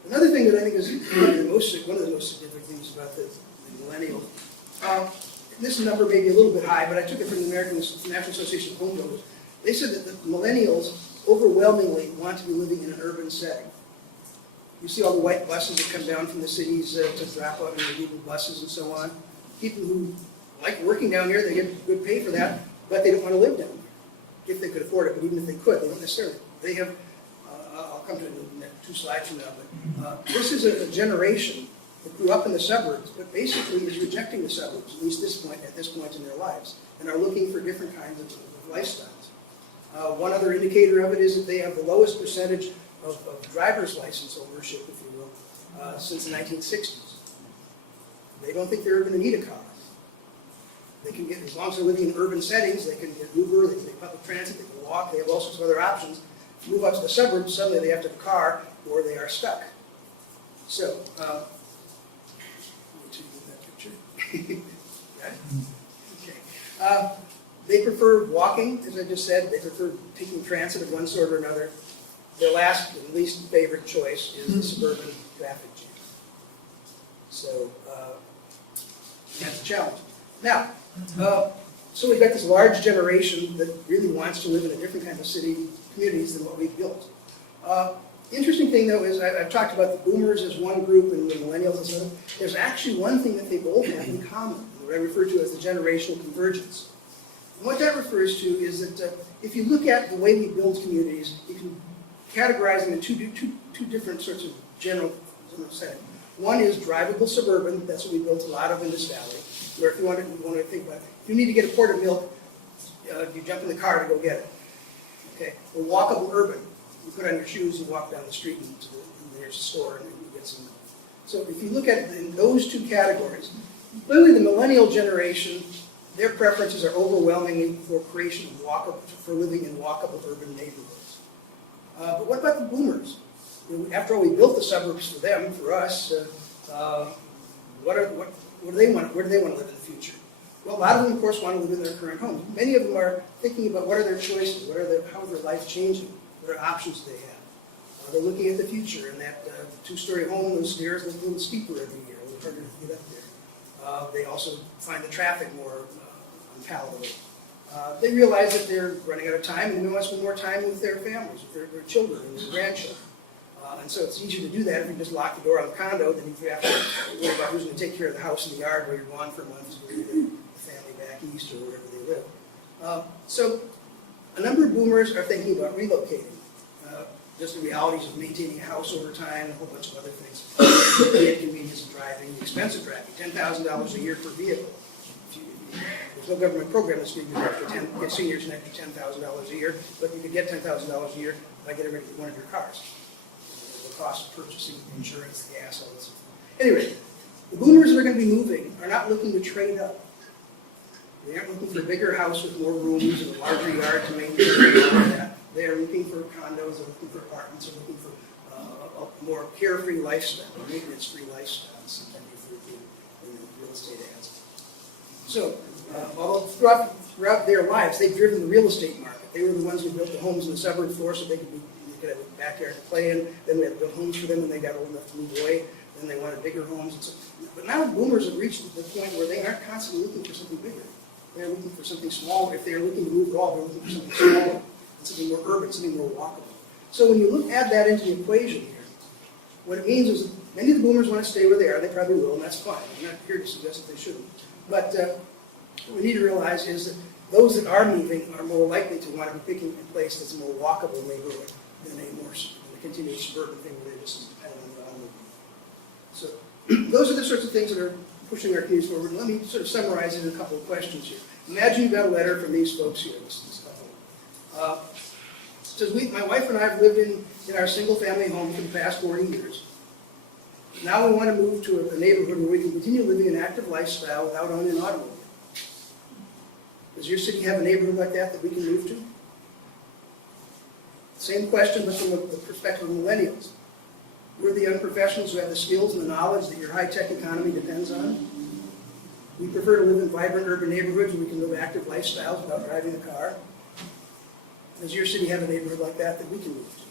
Another thing that I think is one of the most significant things about the millennials, this number may be a little bit high, but I took it from the American National Association of Home Builders. They said that the millennials overwhelmingly want to be living in an urban setting. You see all the white buses that come down from the cities to drop out in the Weden buses and so on. People who like working down here, they get good pay for that, but they don't want to live down there. If they could afford it, but even if they could, they don't necessarily. They have, I'll come to it in 2 slides from now, but this is a generation that grew up in the suburbs, but basically is rejecting the suburbs, at least at this point in their lives, and are looking for different kinds of lifestyles. One other indicator of it is that they have the lowest percentage of driver's license ownership, if you will, since the 1960s. They don't think they're ever going to need a car. They can get, as long as they're living in urban settings, they can get Uber, they can take public transit, they can walk, they have all sorts of other options. If you move out to the suburbs, suddenly they have to have a car, or they are stuck. So, let me get that picture. Got it? Okay. They prefer walking, as I just said. They prefer taking transit of one sort or another. Their last and least favorite choice is the suburban traffic jam. So, that's a challenge. Now, so we've got this large generation that really wants to live in a different kind of city communities than what we've built. The interesting thing, though, is I've talked about the boomers as one group and the millennials as another. There's actually one thing that they both have in common, what I refer to as the generational convergence. And what that refers to is that if you look at the way we build communities, you can categorize them in two different sorts of general settings. One is drivable suburban. That's what we built a lot of in this valley, where if you want to think about it, if you need to get a quart of milk, you jump in the car to go get it. Okay. Or walkable urban. You put on your shoes and walk down the street and to the nearest store and you get some milk. So if you look at it in those two categories, clearly the millennial generation, their preferences are overwhelmingly for creation of for living in walkable urban neighborhoods. But what about the boomers? After all, we built the suburbs for them, for us. Where do they want to live in the future? Well, a lot of them, of course, want to live in their current homes. Many of them are thinking about what are their choices, how is their life changing, what are options they have. They're looking at the future, and that 2-story home, those stairs look a little steeper every year, a little harder to get up there. They also find the traffic more unpalatable. They realize that they're running out of time, and they want to spend more time with their families, with their children and their grandchildren. And so it's easier to do that if you just lock the door on the condo than if you have to worry about who's going to take care of the house and the yard where you're gone for a month, who's going to leave the family back east or wherever they live. So a number of boomers are thinking about relocating. Just the realities of maintaining a house over time, and a whole bunch of other things. The inconvenience of driving, the expense of driving, $10,000 a year per vehicle. There's no government program that's going to get seniors an extra $10,000 a year, but you could get $10,000 a year by getting rid of one of your cars. The cost of purchasing insurance, gas, all this stuff. Anyway, the boomers that are going to be moving are not looking to trade up. They aren't looking for a bigger house with more rooms and a larger yard to maintain all of that. They are looking for condos, they're looking for apartments, they're looking for a more carefree lifestyle, a maintenance-free lifestyle, sometimes referred to in real estate ads. So, although throughout their lives, they've driven the real estate market. They were the ones who built the homes in the suburb floor so they could have a backyard to play in. Then we had to build homes for them when they got old enough to move away. Then they wanted bigger homes. And so, but now boomers have reached the point where they aren't constantly looking for something bigger. They're looking for something smaller. If they're looking to move at all, they're looking for something smaller, something more urban, something more walkable. So when you add that into the equation here, what it means is that many of the boomers want to stay where they are. They probably will, and that's fine. I'm not here to suggest that they shouldn't. But what we need to realize is that those that are moving are more likely to want to be picking a place that's a more walkable neighborhood than a continuous suburban thing where they're just dependent on the automobile. So those are the sorts of things that are pushing our communities forward. Let me sort of summarize it in a couple of questions here. Imagine you got a letter from these folks here, this couple. It says, my wife and I have lived in our single-family home for the past 40 years. Now we want to move to a neighborhood where we can continue living an active lifestyle without owning an automobile. Does your city have a neighborhood like that we can move to? Same question, but from the perspective of millennials. We're the young professionals who have the skills and the knowledge that your high-tech economy depends on. We prefer to live in vibrant urban neighborhoods where we can live active lifestyles without driving a car. Does your city have a neighborhood like that we can move to?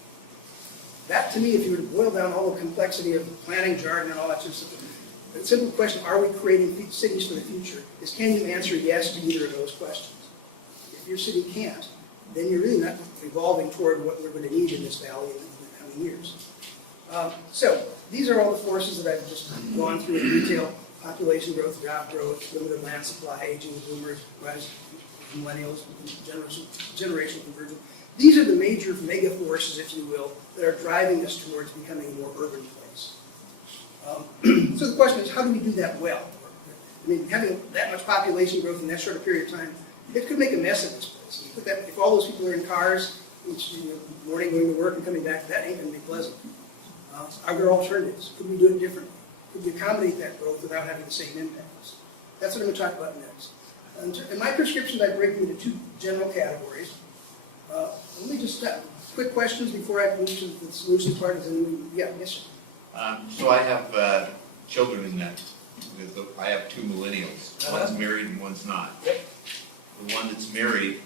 That, to me, if you were to boil down all the complexity of planning jargon and all that sort of stuff, the simple question, are we creating cities for the future, is can you answer yes to either of those questions? If your city can't, then you're really not evolving toward what we're going to need in this valley in the coming years. So these are all the forces that I've just gone through in detail: population growth, job growth, limited land supply, aging of boomers, rise of millennials, generational convergence. These are the major mega forces, if you will, that are driving us towards becoming a more urban place. So the question is, how do we do that well? I mean, having that much population growth in that short a period of time, it could make a mess of this place. You put that, if all those people are in cars, each morning going to work and coming back, that ain't going to be pleasant. Are there alternatives? Could we do it differently? Could we accommodate that growth without having the same impacts? That's what I'm going to talk about next. In my prescriptions, I break them into two general categories. Let me just quick questions before I move to the solution part. Yes, sir. So I have children in that. I have two millennials. One's married and one's not. The one that's married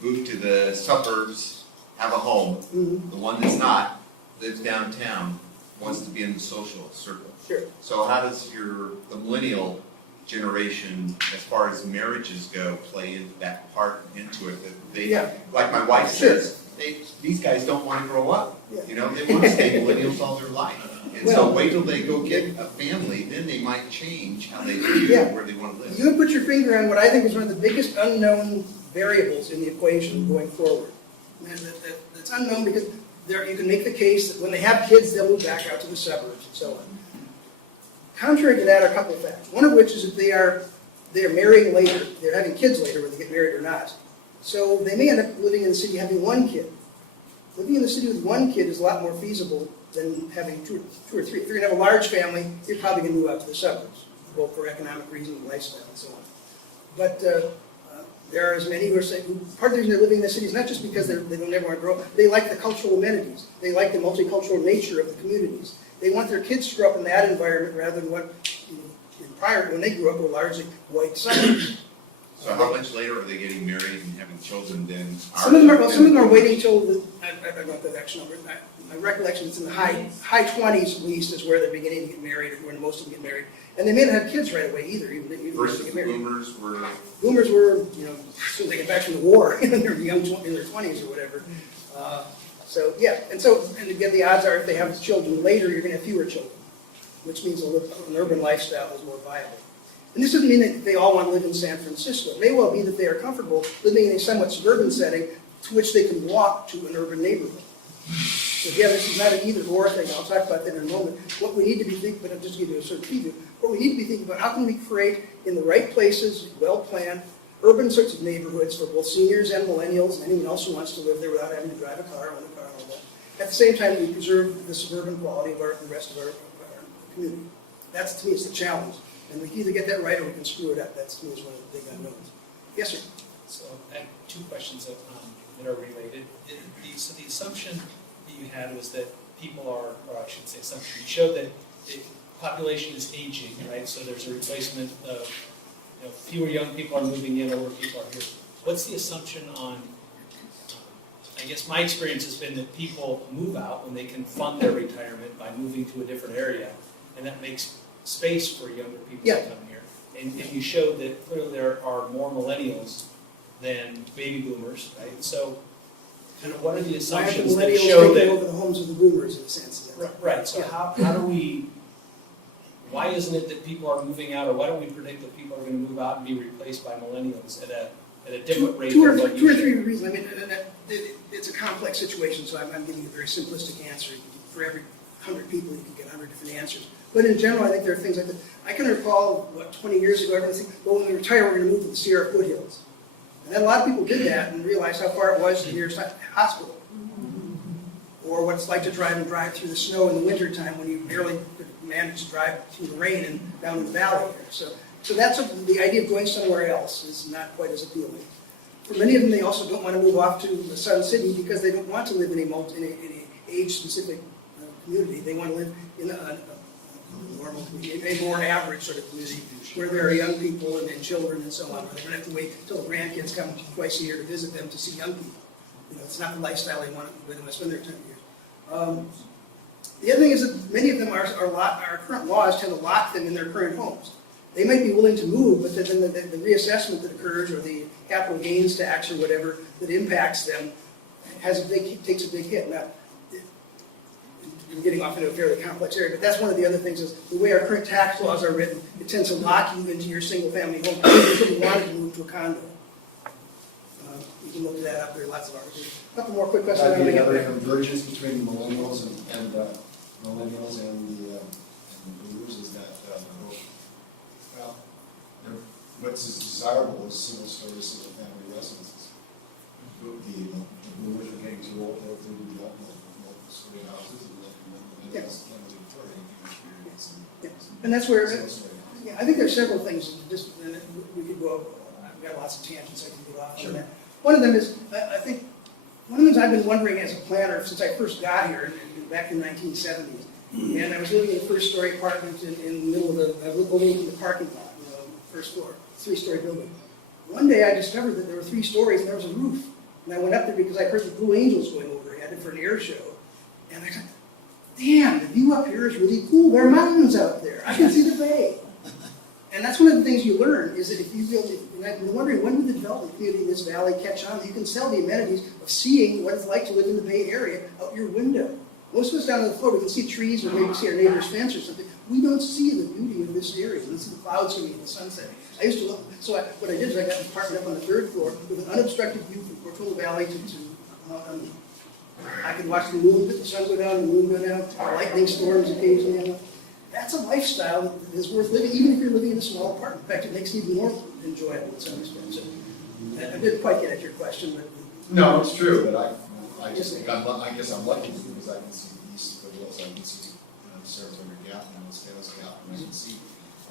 moved to the suburbs, have a home. Mm-hmm. The one that's not lives downtown, wants to be in the social circle. Sure. So how does the millennial generation, as far as marriages go, play in that part into it? That they, like my wife says, these guys don't want to grow up. Yeah. You know, they want to stay millennials all their life. And so wait till they go get a family, then they might change how they live, where they want to live. You put your finger on what I think is one of the biggest unknown variables in the equation going forward. And that's unknown because you can make the case that when they have kids, they'll move back out to the suburbs and so on. Contrary to that are a couple of facts. One of which is that they are marrying later, they're having kids later, whether they get married or not. So they may end up living in the city having one kid. Living in the city with one kid is a lot more feasible than having two or three. If you're going to have a large family, you're probably going to move out to the suburbs, both for economic reasons, lifestyle, and so on. But there are as many who are saying, part of the reason they're living in the city is not just because they don't ever want to grow up. They like the cultural amenities. They like the multicultural nature of the communities. They want their kids to grow up in that environment rather than what, prior, when they grew up, were largely white suburbs. So how much later are they getting married and having children than Some of them are waiting till I don't know the actual number. My recollection is in the high 20s at least is where they're beginning to get married, or when most of them get married. And they may not have kids right away either, even when they get married. Boomers were, as soon as they get back from the war, they're young in their 20s or whatever. And again, the odds are if they have children later, you're going to have fewer children, which means an urban lifestyle is more viable. And this doesn't mean that they all want to live in San Francisco. It may well be that they are comfortable living in a somewhat suburban setting to which they can walk to an urban neighborhood. So again, this is not an either-or thing. I'll talk about that in a moment. What we need to be thinking, but I'll just give you a sort of preview. What we need to be thinking about, how can we create in the right places, well-planned, urban sorts of neighborhoods for both seniors and millennials and anyone else who wants to live there without having to drive a car, own a car, and all that. At the same time, we preserve the suburban quality of the rest of our community. That's, to me, is the challenge. And we can either get that right or we can screw it up. That's, to me, is one of the big unknowns. Yes, sir? So I have two questions that are related. So the assumption that you had was that people are, or I should say assumption, you showed that the population is aging, right? So there's a replacement of, fewer young people are moving in, older people are here. What's the assumption on, I guess my experience has been that people move out when they can fund their retirement by moving to a different area, and that makes space for younger people to come here. And you showed that clearly there are more millennials than baby boomers, right? So, kind of what are the assumptions that show that? Why are the millennials taking over the homes of the boomers, in a sense? Right. So how do we? Why isn't it that people are moving out, or why don't we predict that people are going to move out and be replaced by millennials at a at a different rate Two than what or you three should. reasons. I mean, it's a complex situation, so I'm giving you a very simplistic answer. For every 100 people, you can get 100 different answers. But in general, I think there are things like that. I can recall, 20 years ago, everyone think, well, when we retire, we're going to move to the Sierra foothills. And then a lot of people did that and realized how far it was to the nearest hospital. Or what it's like to drive through the snow in the wintertime when you barely could manage to drive through the rain and down in the valley there. So that's the idea of going somewhere else is not quite as appealing. For many of them, they also don't want to move off to the Sun City because they don't want to live in a age-specific community. They want to live in a normal community, a more average sort of community where there are young people and children and so on. Where they don't have to wait until the grandkids come twice a year to visit them to see young people. It's not the lifestyle they want to spend their time here. The other thing is that many of them, our current laws tend to lock them in their current homes. They might be willing to move, but then the reassessment that occurs or the capital gains tax or whatever that impacts them takes a big hit. Now, I'm getting off into a fairly complex area, but that's one of the other things is the way our current tax laws are written, it tends to lock you into your single-family home if you wanted to move to a condo. You can look that up. There are lots of articles. A couple more quick questions. That'd be another convergence between millennials and the boomers is that, well, what's desirable is single-story, single-family residences. The boomers are getting too old, they're going to be multiple-story houses and millennials can't really afford any experience. And that's where, Single-story houses. yeah, I think there's several things. We could go. I've got lots of tangents I can get off on that. One of them is, I think, one of the things I've been wondering as a planner since I first got here, back in the 1970s, and I was living in a first-story apartment in the middle of overlooking the parking lot, first floor, 3-story building. One day I discovered that there were 3 stories and there was a roof. And I went up there because I heard the Blue Angels going overhead for an air show. And I thought, damn, the view up here is really cool. There are mountains out there. I can see the bay. And that's one of the things you learn is that if you feel, and I've been wondering, when would the development community in this valley catch on? You can sell the amenities of seeing what it's like to live in the Bay Area out your window. Most of us down on the floor, we can see trees or maybe see our neighbor's fence or something. We don't see the beauty of this area. We don't see the clouds coming in, the sunset. I used to look, so what I did is I got an apartment up on the 3rd floor with an unobstructed view from Portola Valley to I could watch the moon, the sun go down, the moon go down, lightning storms occasionally. That's a lifestyle that is worth living, even if you're living in a small apartment. In fact, it makes it even more enjoyable in some respects. So, I didn't quite get at your question, but No, it's true, but I just think I'm lucky because I can see the east foothills, I can see Saratoga Gap and Scales Gap, and I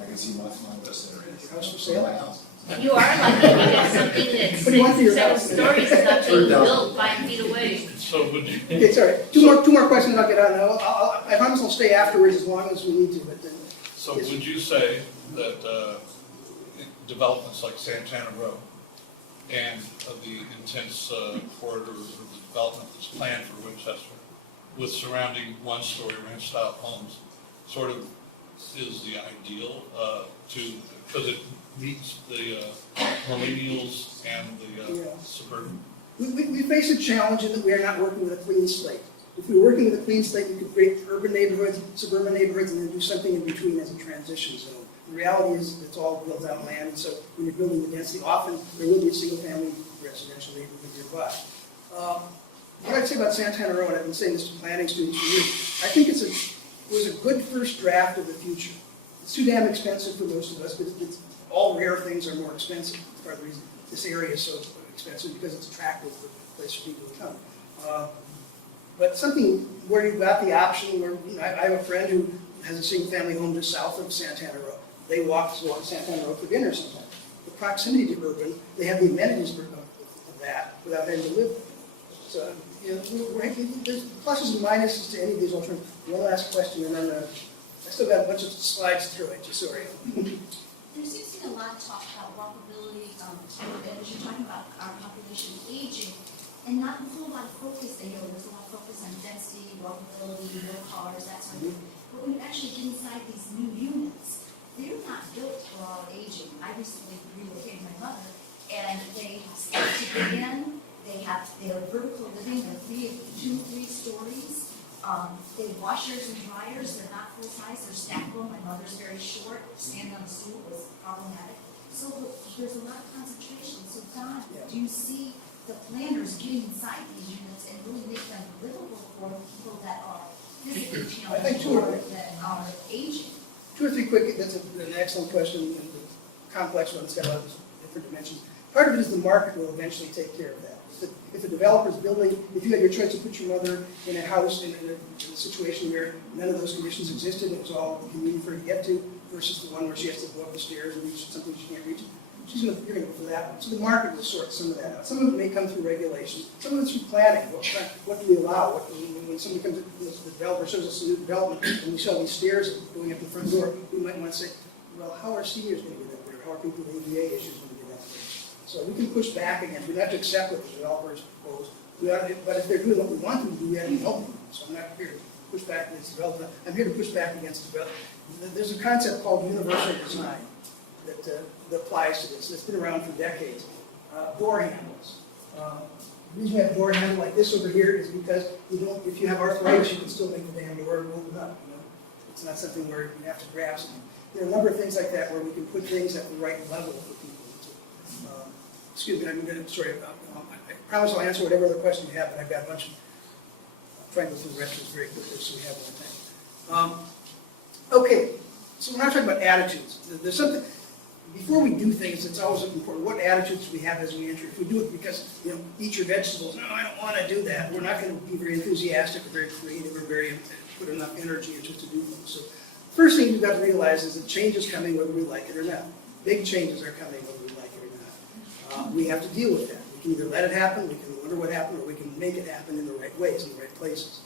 can see my west area. Your house for sale? My house. You are lucky to get something that's What do you want for your 6, 7 house? stories and not being built 5 feet away. So would you, okay, sorry. Two more questions, and I'll get on. I promise I'll stay afterwards as long as we need to. But then, so would you say that developments like Santana Row and the intense corridor of the development that's planned for Winchester with surrounding one-story ranch-style homes sort of is the ideal because it meets the millennials and the suburban? we face a challenge in that we are not working with a clean slate. If we were working with a clean slate, we could create urban neighborhoods, suburban neighborhoods, and then do something in between as a transition zone. The reality is it's all built out land, and so when you're building the density, often there will be a single-family residential neighborhood nearby. What I'd say about Santana Row, and I've been saying this to planning students for years, I think it was a good first draft of the future. It's too damn expensive for most of us, but all rare things are more expensive. It's part of the reason this area is so expensive, because it's attractive for a place for people to come. But something where you've got the option where, I have a friend who has a single-family home just south of Santana Row. They walk to Santana Row for dinner sometimes. The proximity to urban, they have the amenities of that without having to live there. So, there's pluses and minuses to any of these alternatives. One last question, and then I still got a bunch of slides through it, just sorry. There seems to be a lot of talk about walkability, as you're talking about our population aging, and not a whole lot of focus, there's a lot of focus on density, walkability, no cars, that sort of thing. But when you actually get inside these new units, they're not built for our aging. I recently relocated my mother, and they have steps to get in, they're vertical living, they're 2-3 stories. They have washers and dryers, they're not full size, they're stackable. My mother's very short, standing on a stool was problematic. So So there's a lot of concentration. So Don, Yeah. do you see the planners getting inside these units and really make them livable for people that are physically I think challenged two or of that are aging? 2 or 3 quick, that's an excellent question, and a complex one, it's got a lot of different dimensions. Part of it is the market will eventually take care of that. If a developer's building, if you had your choice to put your mother in a house in a situation where none of those conditions existed, it was all convenient for her to get to, versus the one where she has to go up the stairs and reach something she can't reach, you're gonna go for that one. So the market will sort some of that out. Some of it may come through regulation, some of it's through planning. What do we allow? When somebody comes, the developer shows us a new development, and we saw these stairs going up the front door, we might want to say, well, how are seniors gonna get up there? How are people with ADA issues gonna get up there? So we can push back against, we don't have to accept what the developers propose. But if they're doing what we want them to do, we have to help them. So I'm not here to push back against development. I'm here to push back against development. There's a concept called universal design that applies to this. It's been around for decades. Door handles. The reason we have a door handle like this over here is because if you have arthritis, you can still make the damn door open up. It's not something where you have to grab something. There are a number of things like that where we can put things at the right level for people. Excuse me, I'm going to, sorry, I promise I'll answer whatever other question you have, but I've got a bunch of, I'm trying to go through the rest of this very quickly so we have more time. Okay, so we're not talking about attitudes. There's something, before we do things, it's always important, what attitudes we have as we enter. If we do it because, eat your vegetables, no, I don't want to do that, we're not going to be very enthusiastic or very creative or put enough energy into to do things. So first thing you've got to realize is that change is coming whether we like it or not. Big changes are coming whether we like it or not. We have to deal with that. We can either let it happen, we can wonder what happened, or we can make it happen in the right ways, in the right places.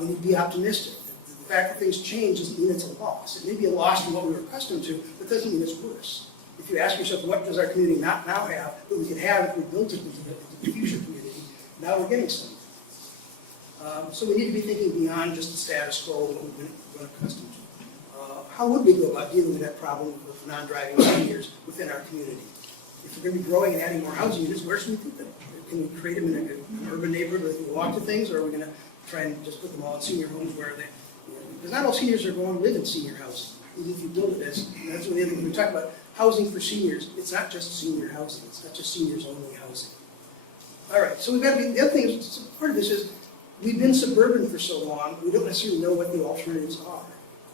We need to be optimistic. The fact that things change doesn't mean it's a loss. It may be a loss from what we were accustomed to, but doesn't mean it's worse. If you ask yourself, what does our community not now have that we could have if we built it into the future community, now we're getting something. So we need to be thinking beyond just the status quo and what we've been accustomed to. How would we go about dealing with that problem with non-driving seniors within our community? If we're going to be growing and adding more housing units, where should we put them? Can we create them in an urban neighborhood where they can walk to things, or are we going to try and just put them all in senior homes where they, because not all seniors are going to live in senior housing. Even if you build it as, and that's one of the other things we talk about, housing for seniors, it's not just senior housing, it's not just seniors only housing. All right, so we've got to be, the other thing is, part of this is, we've been suburban for so long, we don't necessarily know what the alternatives are.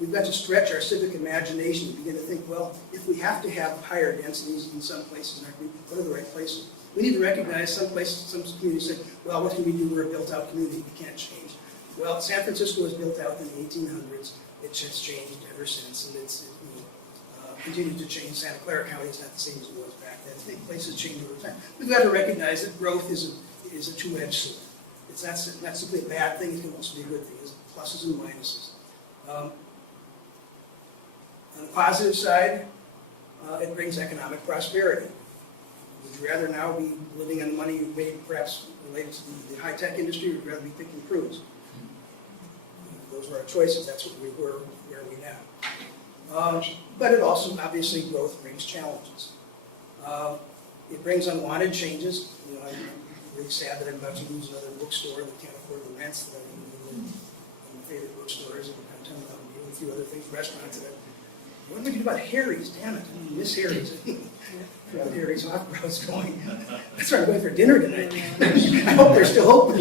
We've got to stretch our civic imagination to begin to think, well, if we have to have higher densities in some places, what are the right places? We need to recognize some places, some communities say, well, what can we do? We're a built-out community, we can't change. Well, San Francisco was built out in the 1800s. It has changed ever since, and it's continued to change. Santa Clara County is not the same as it was back then. I think places change over time. We've got to recognize that growth is a two-edged sword. It's not simply a bad thing, it can also be a good thing. There's pluses and minuses. On the positive side, it brings economic prosperity. Would you rather now be living on the money you've made, perhaps related to the high-tech industry, or would you rather be picking cruise? Those were our choices. That's what we were, where are we now? But it also, obviously, growth brings challenges. It brings unwanted changes. I'm really sad that I'm about to lose another bookstore that can't afford the rents that I'm in my favorite bookstores in downtown Mountain View, and a few other things, restaurants that what am I going to do about Harry's? Damn it, I miss Harry's. Harry's Hawkbrow's going. That's why I'm going for dinner tonight. I hope they're still open.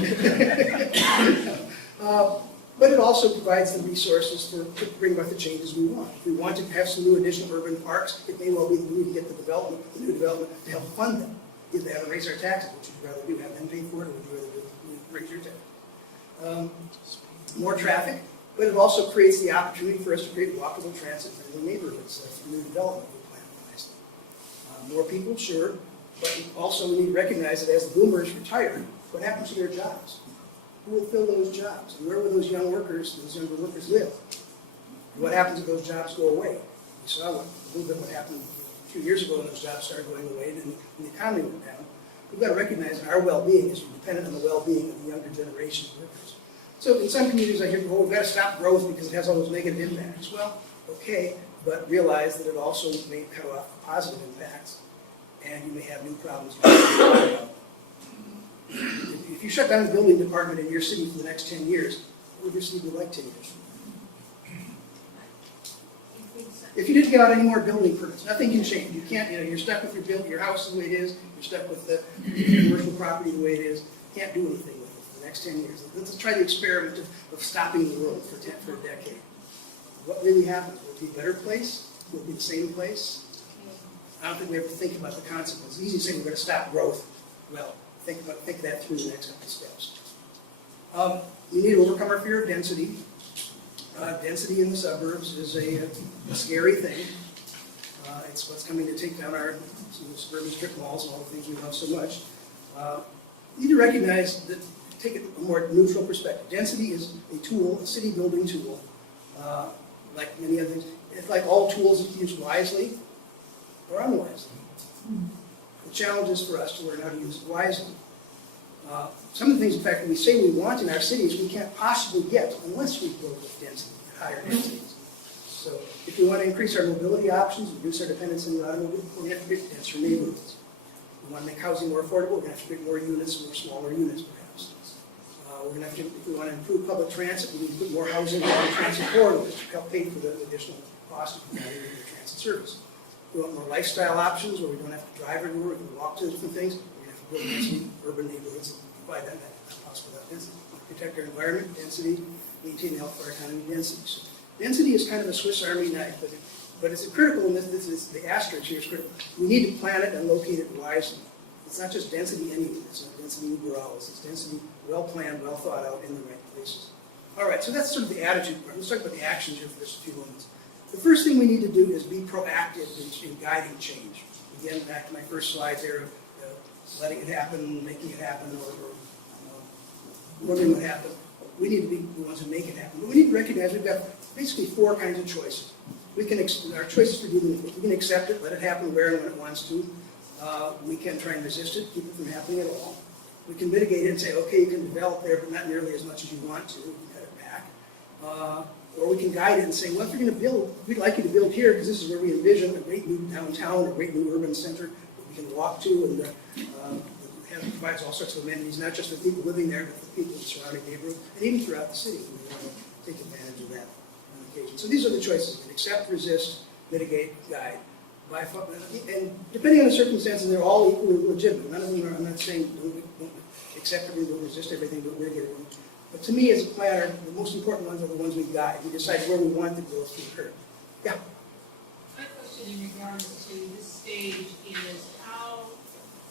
But it also provides the resources to bring about the changes we want. If we want to have some new additional urban parks, it may well be that we need to get the new development to help fund them. Either they have to raise our taxes, which would you rather do, have them pay for it, or would you rather raise your tax? More traffic. But it also creates the opportunity for us to create walkable transit-friendly neighborhoods through new development we plan wisely. More people, sure, but also we need to recognize that as the boomers retire, what happens to their jobs? Who will fill those jobs? And where will those younger workers live? And what happens if those jobs go away? We saw a little bit what happened a few years ago when those jobs started going away and the economy went down. We've got to recognize that our well-being is dependent on the well-being of the younger generation of workers. So in some communities I hear, oh, we've got to stop growth because it has all those negative impacts. Well, okay, but realize that it also may cut off positive impacts, and you may have new problems. If you shut down the building department in your city for the next 10 years, what would your city be like 10 years from now? If it's if you didn't get out any more building permits, nothing can change. You can't, you're stuck with your house the way it is, you're stuck with the commercial property the way it is, can't do anything with it for the next 10 years. Let's try the experiment of stopping the world for a decade. What really happens? Will it be a better place? Will it be the same place? I don't think we ever think about the consequences. It's easy to say we're going to stop growth. Well, think that through the next couple of steps. We need to overcome our fear of density. Density in the suburbs is a scary thing. It's what's coming to take down our suburban strip malls and all the things we love so much. You need to recognize that, take a more neutral perspective. Density is a tool, a city building tool, like many other things. It's like all tools that used wisely or unwisely. The challenge is for us to learn how to use it wisely. Some of the things, in fact, that we say we want in our cities, we can't possibly get unless we build with density, at higher densities. So if we want to increase our mobility options, reduce our dependence on the automobile, we're going to have to get denser neighborhoods. We want to make housing more affordable, we're going to have to get more units, more smaller units, perhaps. We're going to have to, if we want to improve public transit, we need to put more housing on transit corridors to help pay for the additional cost of providing the transit service. We want more lifestyle options where we don't have to drive everywhere, we can walk to different things. We're going to have to build density, urban neighborhoods, provide that possible that density. Protect our environment, density, maintain the health of our economy, density. So density is kind of a Swiss Army knife, but it's critical, and this is the asterisk here is critical. We need to plan it and locate it wisely. It's not just density anywhere, it's not density liberals, it's density well planned, well thought out in the right places. All right, so that's sort of the attitude part. Let's talk about the actions here for just a few moments. The first thing we need to do is be proactive in guiding change. Again, back to my first slide there of letting it happen, making it happen, or wondering what happened. We need to be the ones who make it happen. But we need to recognize we've got basically four kinds of choices. Our choices for dealing with it. We can accept it, let it happen where and when it wants to. We can try and resist it, keep it from happening at all. We can mitigate it and say, okay, you can develop there, but not nearly as much as you want to. We can cut it back. Or we can guide it and say, well, if you're going to build, we'd like you to build here because this is where we envision a great new downtown, a great new urban center that we can walk to and provides all sorts of amenities, not just for people living there, but for people in the surrounding neighborhood, and even throughout the city. We want to take advantage of that on occasion. So these are the choices: accept, resist, mitigate, guide. And depending on the circumstances, they're all equally legitimate. None of them are, I'm not saying don't accept everything, don't resist everything, don't mitigate everything. But to me, as a planner, the most important ones are the ones we guide. We decide where we want the growth to occur. Yeah? My question in regards to this stage is how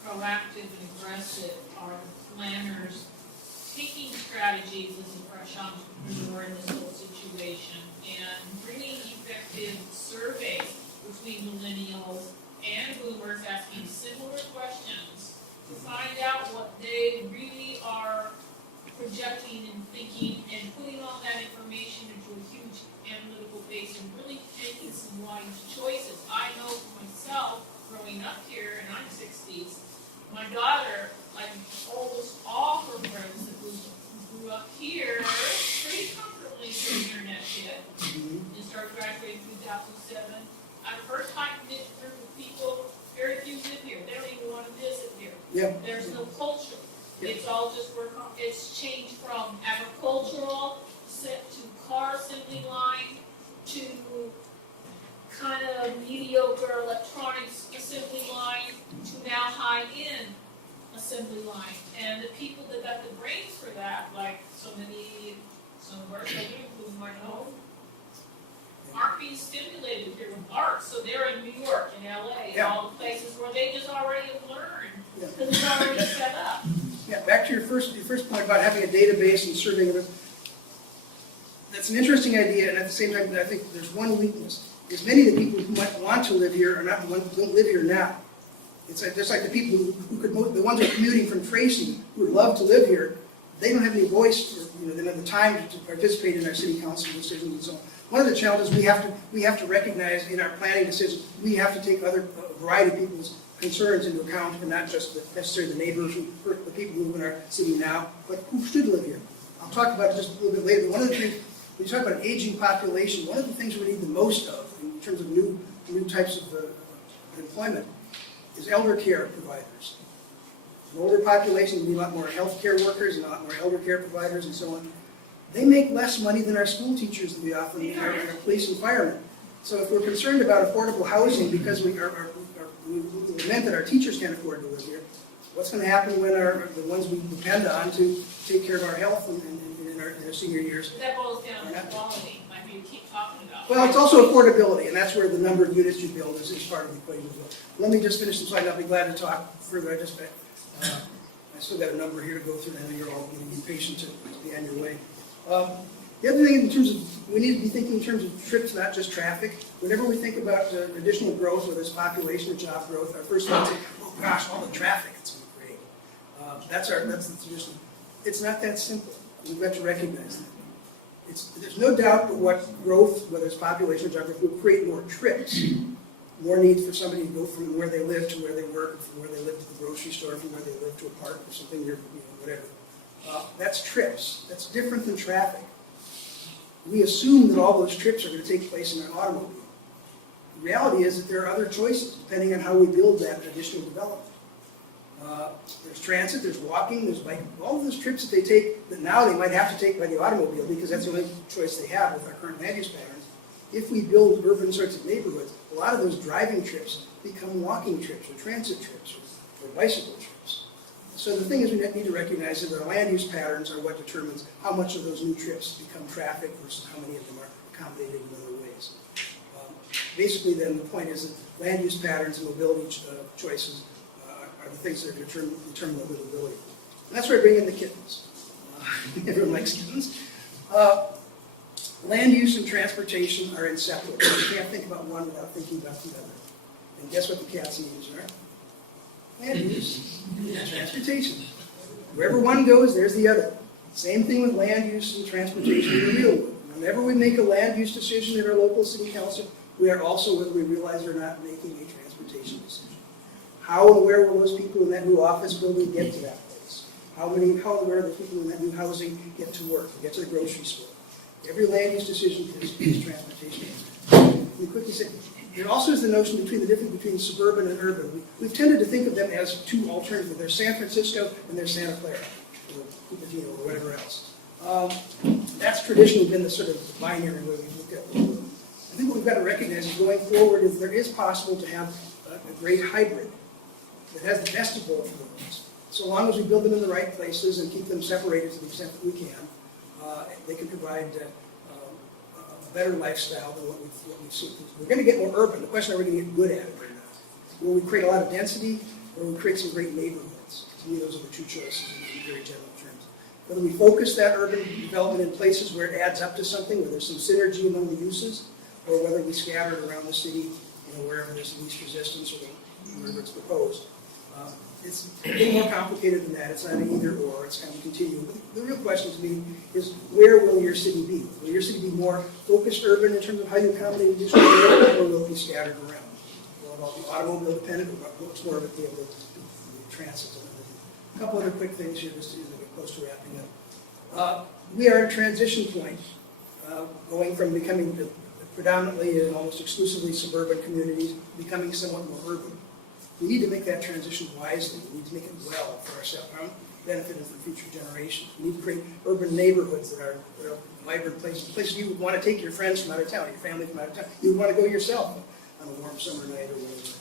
proactive and aggressive are the planners taking strategies as a fresh entrepreneur in this whole situation and bringing effective surveys between millennials and boomers asking similar questions to find out what they really are projecting and thinking and putting all that information into a huge analytical base and really making some wise choices. I know for myself, growing up here, and I'm 60s, my daughter, like almost all her friends that grew up here, pretty comfortably through the internet hit and started graduating in 2007. At first time knit group of people, very few live here. They don't even want to visit here. Yep. There's no culture. It's all just work on, it's changed from agricultural to car assembly line to kind of mediocre electronics assembly line to now high-end assembly line. And the people that got the brains for that, like some of our children, including my own, aren't being stimulated here with art. So they're in New York and LA and all the places where they just already have learned because it's already set up. Yeah, back to your first point about having a database and surveying of it. That's an interesting idea, and at the same time, I think there's one weakness. Is many of the people who might want to live here are not don't live here now. It's like, just like the people who could, the ones who are commuting from Tracy who would love to live here, they don't have any voice, or they don't have the time to participate in our city council decisions and so on. One of the challenges we have to recognize in our planning decisions, we have to take a variety of people's concerns into account, and not just necessarily the neighbors, the people who live in our city now, but who should live here. I'll talk about it just a little bit later. One of the things, when you talk about an aging population, one of the things we need the most of in terms of new types of employment is elder care providers. An older population, we need a lot more health care workers and a lot more elder care providers and so on. They make less money than our school teachers that we often have, and our police and firemen. So if we're concerned about affordable housing because we meant that our teachers can't afford to live here, what's going to happen when the ones we depend on to take care of our health in our senior years? But that boils down to quality, like you keep talking about. Well, it's also affordability, and that's where the number of units you build is part of the equation as well. Let me just finish this slide, and I'll be glad to talk further. I still got a number here to go through, and I know you're all getting impatient to be on your way. The other thing in terms of, we need to be thinking in terms of trips, not just traffic. Whenever we think about additional growth, whether it's population or job growth, our first thought is, oh gosh, all the traffic it's going to create. That's the tradition. It's not that simple. We've got to recognize that. There's no doubt that what growth, whether it's population or job growth, will create more trips, more need for somebody to go from where they live to where they work, from where they live to the grocery store, from where they live to a park or something, whatever. That's trips. That's different than traffic. We assume that all those trips are going to take place in an automobile. The reality is that there are other choices depending on how we build that additional development. There's transit, there's walking, there's biking, all of those trips that they take that now they might have to take by the automobile because that's the only choice they have with our current land use patterns. If we build urban sorts of neighborhoods, a lot of those driving trips become walking trips or transit trips or bicycle trips. So the thing is we need to recognize that our land use patterns are what determines how much of those new trips become traffic versus how many of them are accommodated in other ways. Basically then the point is that land use patterns and mobility choices are the things that are going to determine the livability. And that's where I bring in the kittens. Everyone likes kittens. Land use and transportation are inseparable. You can't think about one without thinking about the other. And guess what the cat's names are? Land use and transportation. Wherever one goes, there's the other. Same thing with land use and transportation in the real world. Whenever we make a land use decision in our local city council, we are also, whether we realize it or not, making a transportation decision. How and where will those people in that new office building get to that place? How and where will the people in that new housing get to work, get to the grocery store? Every land use decision is transportation. We quickly say, there also is the notion between the difference between suburban and urban. We've tended to think of them as two alternatives. There's San Francisco and there's Santa Clara, or Cupertino, or whatever else. That's traditionally been the sort of binary way we've looked at the world. I think what we've got to recognize is going forward is there is possible to have a great hybrid that has the best of both worlds. So long as we build them in the right places and keep them separated to the extent that we can, they can provide a better lifestyle than what we've seen. We're going to get more urban. The question is, are we going to get good at it or not? Will we create a lot of density, or will we create some great neighborhoods? To me, those are the two choices in very general terms. Whether we focus that urban development in places where it adds up to something, where there's some synergy among the uses, or whether we scatter it around the city, wherever there's least resistance or wherever it's proposed. It's a little more complicated than that. It's not an either or, it's kind of a continuum. But the real question to me is, where will your city be? Will your city be more focused urban in terms of how you accommodate additional growth, or will it be scattered around? Will it all be automobile dependent, or much more of it be able to transit and everything? A couple other quick things here, just as we get close to wrapping up. We are at a transition point, going from becoming predominantly and almost exclusively suburban communities, becoming somewhat more urban. We need to make that transition wisely. We need to make it well for ourselves, our own benefit and for future generations. We need to create urban neighborhoods that are vibrant places you would want to take your friends from out of town, your family from out of town. You would want to go yourself on a warm summer night or whatever.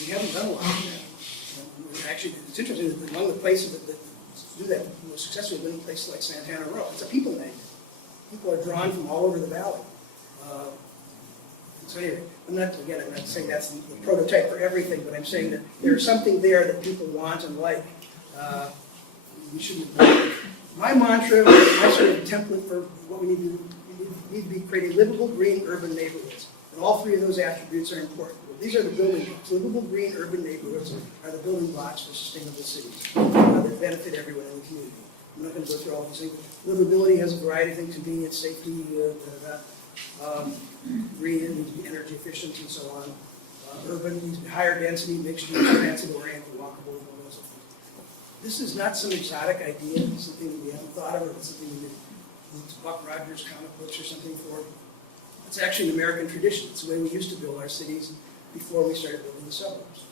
We haven't done a lot of that. Actually, it's interesting that among the places that do that most successfully have been places like Santana Row. It's a people magnet. People are drawn from all over the valley. So anyway, I'm not saying that's the prototype for everything, but I'm saying that there's something there that people want and like. We shouldn't. My mantra, my sort of template for what we need to be creating livable, green, urban neighborhoods. And all three of those attributes are important. These are the building blocks. Livable, green, urban neighborhoods are the building blocks for sustainable cities that benefit everyone in the community. I'm not going to go through all these things. Livability has a variety of things: convenience, safety, green needs to be energy efficient, and so on. Urban needs to be higher density, mixed use, transit oriented, walkable, and all those things. This is not some exotic idea, something that we haven't thought of, or something we need Buck Rogers comic books or something for. It's actually an American tradition. It's the way we used to build our cities before we started building the suburbs.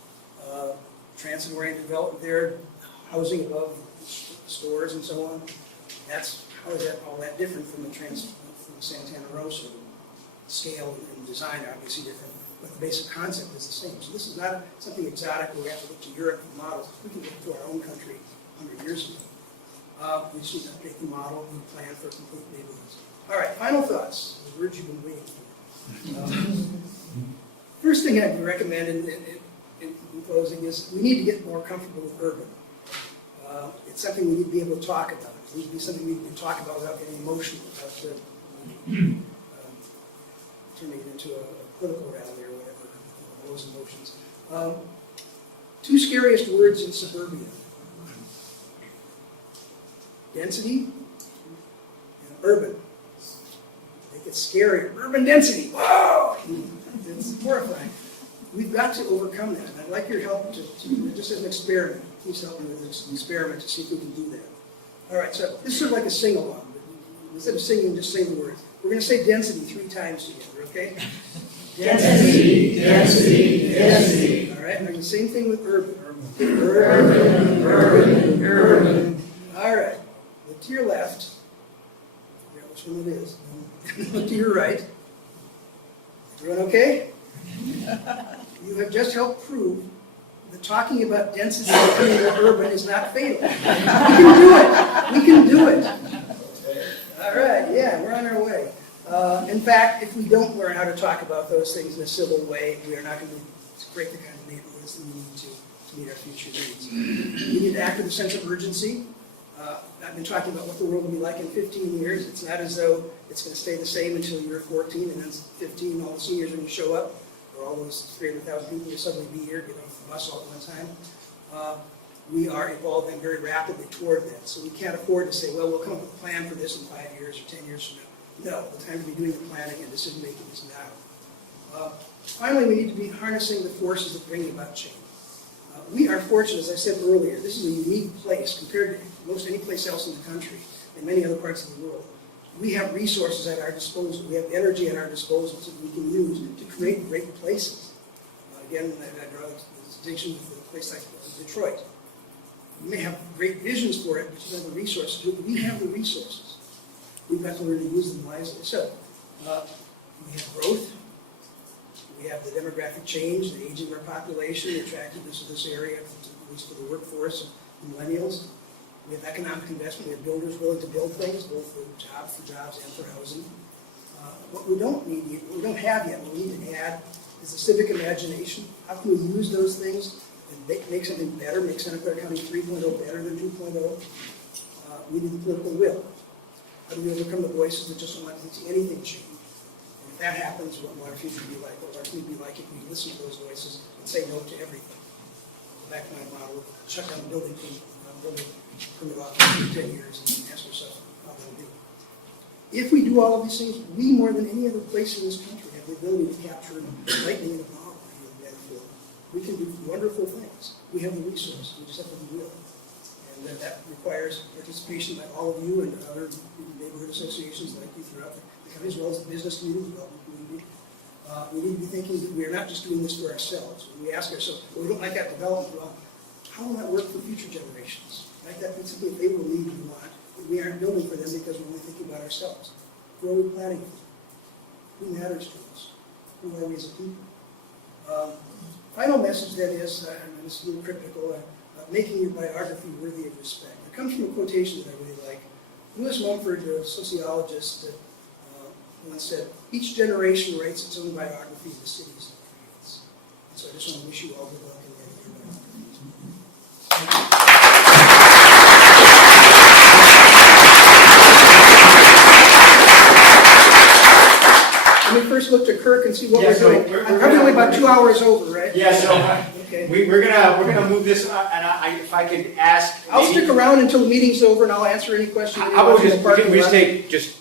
Transit oriented development there, housing above stores and so on. How is that all that different from the Santana Row sort of scale and design are obviously different, but the basic concept is the same. So this is not something exotic where we have to look to Europe for models. We can get to our own country 100 years ago. We just need to update the model and plan for complete neighborhoods. All right, final thoughts, the words you've been waiting for. First thing I'd recommend in closing is we need to get more comfortable with urban. It's something we need to be able to talk about. It needs to be something we can talk about without getting emotional, without turning it into a political rally or whatever, those emotions. Two scariest words in suburbia: density and urban. Make it scary. Urban density. Whoa! It's horrifying. We've got to overcome that. And I'd like your help to just as an experiment. Please help me with this experiment to see if we can do that. All right, so this is sort of like a sing-along. Instead of singing, just say the words. We're going to say density 3 times together, okay? Density, density, density. All right, and the same thing with urban. Urban, urban, urban. All right, look to your left. I forget which one it is. Look to your right. Everyone okay? You have just helped prove that talking about density and urban is not fatal. We can do it. We can do it. All right, yeah, we're on our way. In fact, if we don't learn how to talk about those things in a civil way, we are not going to create the kind of neighborhoods that we need to meet our future needs. We need to act with a sense of urgency. I've been talking about what the world will be like in 15 years. It's not as though it's going to stay the same until you're 14, and then 15, all the seniors are going to show up, or all those 300,000 people will suddenly be here, get off the bus all at one time. We are evolving very rapidly toward that, so we can't afford to say, well, we'll come up with a plan for this in 5 years or 10 years from now. No, the time to be doing the planning and decision-making is now. Finally, we need to be harnessing the forces that bring about change. We are fortunate, as I said earlier, this is a unique place compared to most any place else in the country and many other parts of the world. We have resources at our disposal. We have energy at our disposal that we can use to create great places. Again, I draw the distinction with a place like Detroit. You may have great visions for it, but you don't have the resources. We have the resources. We've got to learn to use them wisely. So, we have growth. We have the demographic change, the aging of our population, the attractiveness of this area, at least for the workforce and millennials. We have economic investment. We have builders willing to build things, both for jobs and for housing. What we don't have yet, what we need to add is the civic imagination. How can we use those things and make something better, make Santa Clara County 3.0 better than 2.0? We need the political will. How do we overcome the voices that just don't want to see anything change? And if that happens, what will our future be like? What will our future be like if we listen to those voices and say no to everything? Go back to my model, shut down the building permit off for 10 years and ask ourselves how that'll be. If we do all of these things, we, more than any other place in this country, have the ability to capture lightning in a bottle. We can do wonderful things. We have the resources. We just have to be willing. And that requires participation by all of you and other neighborhood associations like you throughout the country, as well as the business community, development community. We need to be thinking that we are not just doing this for ourselves. When we ask ourselves, well, we don't like that development, well, how will that work for future generations? Might that be something that they will need and want, but we aren't building for them because we're only thinking about ourselves? Who are we planning for? Who matters to us? Who are we as a people? Final message that is, and this is a little cryptical, making your biography worthy of respect. It comes from a quotation that I really like. Lewis Mumford, a sociologist, once said, each generation writes its own biography of the cities it creates. And so I just want to wish you all good luck in writing your biographies. Let me first look to Kirk and see what we're doing. we're Probably only about 2 hours over, right? Yeah, so Okay. we're gonna move this, and if I could ask. I'll maybe- stick around until the meeting's over and I'll answer any questions. How about we just take just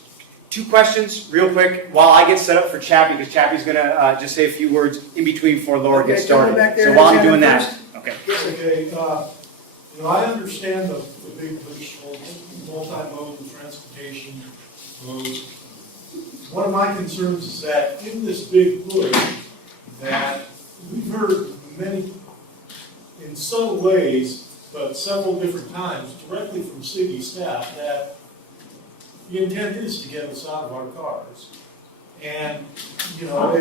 2 questions real quick while I get set up for Chappie, because Chappie's gonna just say a few words in between before Laura gets Okay, gentleman started. back there So has while I'm hand doing up that, first. okay. Yes, sir. Okay, I understand the big push, multi-modal transportation modes. One of my concerns is that in this big push, that we've heard many, in some ways, but several different times, directly from city staff, that the intent is to get us out of our cars. And, you know,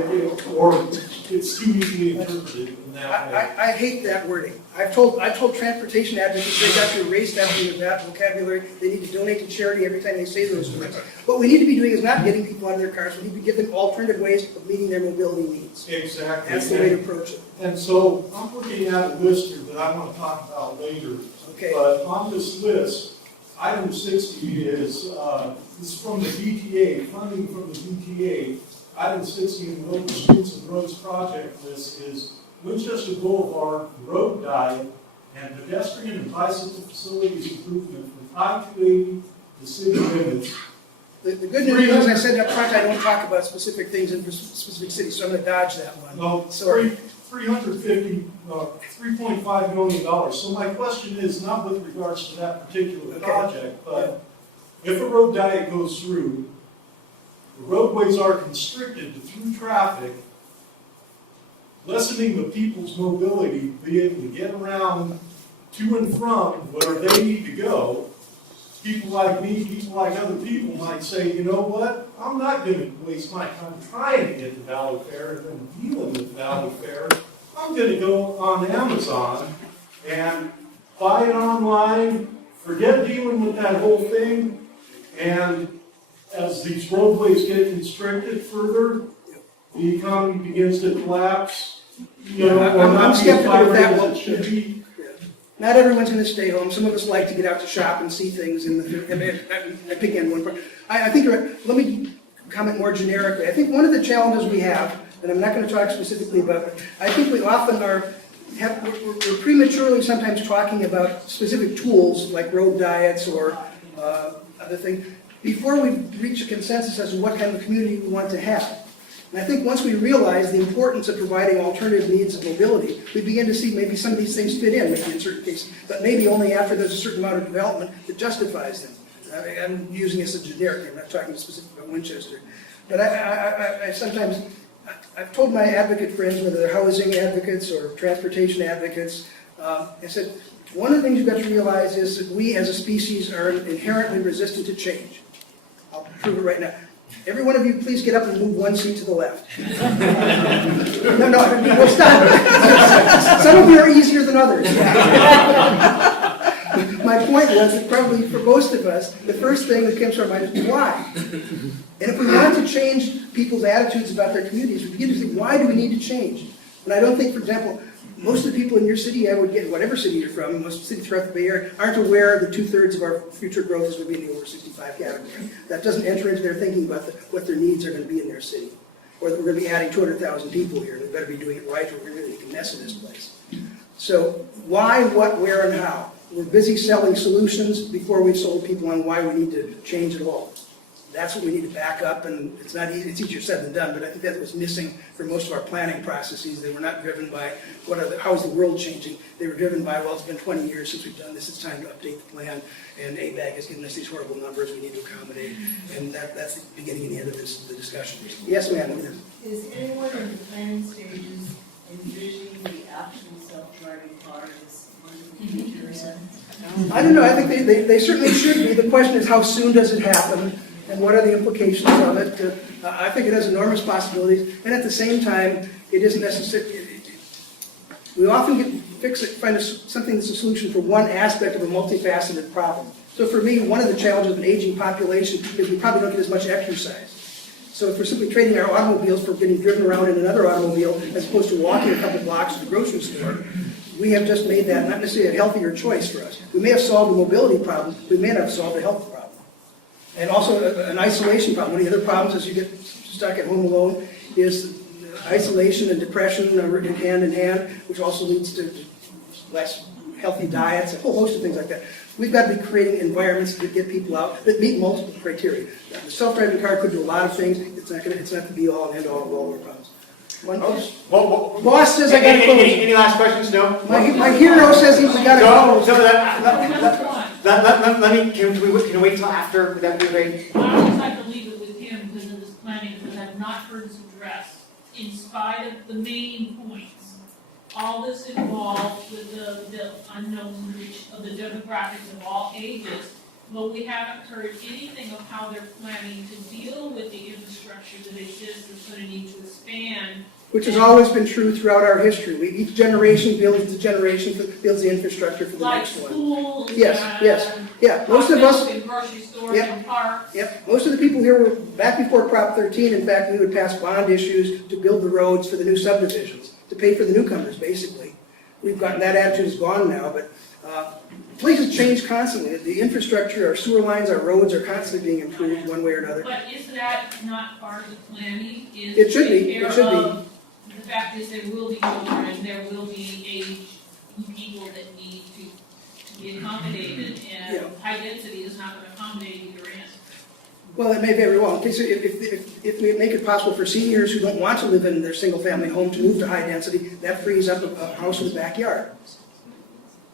or it's too easily interpreted in that way. I hate that wording. I've told transportation advocates they got to erase that from that vocabulary. They need to donate to charity every time they say those words. What we need to be doing is not getting people out of their cars. We need to give them alternative ways of meeting their mobility needs. Exactly. That's the way to approach it. And so I'm looking at a list here that I want to talk about later. Okay. But on this list, item 60 is from the DTA, funding from the DTA. Item 60 in the local streets and roads project list is Winchester Boulevard road diet and pedestrian and bicycle facilities improvement from I-280 to city limits. The good news is, as I said up front, I don't talk about specific things in specific cities, so I'm going to dodge that one. Well, Sorry. $3.5 million. So my question is not with regards to that particular project, but if a road diet goes through, the roadways are constricted to through traffic, lessening the people's mobility, be able to get around to and from where they need to go. People like me, people like other people might say, you know what, I'm not going to waste my time trying to get to Valley Fair and then dealing with Valley Fair. I'm going to go on Amazon and buy it online, forget dealing with that whole thing, and as these roadways get constricted further, the economy begins to collapse. You know, or I'm not be skeptical of that as one. it should be. Not everyone's going to stay home. Some of us like to get out to shop and see things. I pick in one part. I think, let me comment more generically. I think one of the challenges we have, and I'm not going to talk specifically about it, I think we often we're prematurely sometimes talking about specific tools like road diets or other things before we reach a consensus as to what kind of community we want to have. And I think once we realize the importance of providing alternative means of mobility, we begin to see maybe some of these things fit in, maybe in certain cases, but maybe only after there's a certain amount of development that justifies them. I'm using this as a generic, I'm not talking specifically about Winchester. But I sometimes, I've told my advocate friends, whether they're housing advocates or transportation advocates, I said, one of the things you've got to realize is that we as a species are inherently resistant to change. I'll prove it right now. Every one of you, please get up and move one seat to the left. No, well, stop. Some of you are easier than others. My point was that probably for most of us, the first thing that comes to our mind is why? And if we want to change people's attitudes about their communities, we begin to think, why do we need to change? And I don't think, for example, most of the people in your city, I would get, whatever city you're from, most cities throughout the Bay Area, aren't aware that 2/3 of our future growth is going to be in the over 65 category. That doesn't enter into their thinking about what their needs are going to be in their city. Or that we're going to be adding 200,000 people here, and we better be doing it right or we're really making a mess of this place. So why, what, where, and how? We're busy selling solutions before we've sold people on why we need to change it all. That's what we need to back up, and it's not easy, it's easier said than done, but I think that was missing for most of our planning processes. They were not driven by how is the world changing. They were driven by, well, it's been 20 years since we've done this, it's time to update the plan, and ABAG has given us these horrible numbers we need to accommodate, and that's the beginning and the end of the discussion. Yes, ma'am? Is anyone in the planning stages envisioning the actual self-driving car as one of the future events? I don't know, I think they certainly should be. The question is, how soon does it happen? And what are the implications of it? I think it has enormous possibilities, and at the same time, it isn't necessary. We often find something that's a solution for one aspect of a multifaceted problem. So for me, one of the challenges of an aging population is we probably don't get as much exercise. So if we're simply trading our automobiles for getting driven around in another automobile as opposed to walking a couple blocks to the grocery store, we have just made that not necessarily a healthier choice for us. We may have solved a mobility problem, we may not have solved a health problem. And also an isolation problem. One of the other problems as you get stuck at home alone is isolation and depression hand in hand, which also leads to less healthy diets, a whole host of things like that. We've got to be creating environments that get people out that meet multiple criteria. The self-driving car could do a lot of things. It's not the be-all and end-all of all our problems. Boss says I got to close. Any last questions? No? My hero says we got to close. Let me, can we wait till after, would that be great? I always like to leave it with him because of this planning, because I've not heard this addressed. In spite of the main points, all this involved with the unknown reach of the demographics of all ages, but we haven't heard anything of how they're planning to deal with the infrastructure that exists that's gonna need to expand. Which has always been true throughout our history. Each generation builds builds the infrastructure for the Like next one. schools Yes, yes. and Yeah, most of us, hospitals and grocery stores Yep. and parks. yep, most of the people here were back before Prop 13. In fact, we would pass bond issues to build the roads for the new subdivisions, to pay for the newcomers, basically. We've gotten, that attitude is gone now, but places change constantly. The infrastructure, our sewer lines, our roads are constantly being improved one way or another. But is that not part of the planning? Is It should to take be, it care should be. of- The fact is there will be children, there will be aged people that need to be accommodated, Yeah. and high density is not gonna accommodate either end. Well, it may very well. Okay, so if we make it possible for seniors who don't want to live in their single-family home to move to high density, that frees up a house with a backyard.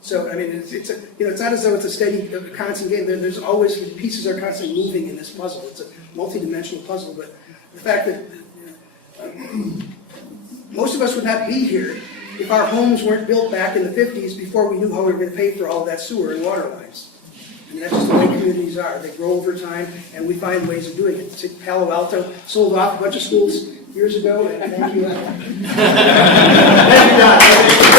So, I mean, it's not as though it's a steady, constant game. There's always, pieces are constantly moving in this puzzle. It's a multi-dimensional puzzle, but the fact that most of us would not be here if our homes weren't built back in the 50s before we knew how we were going to pay for all that sewer and water lines. And that's just the way communities are. They grow over time, and we find ways of doing it. Palo Alto sold off a bunch of schools years ago, and thank you. Thank you, Don.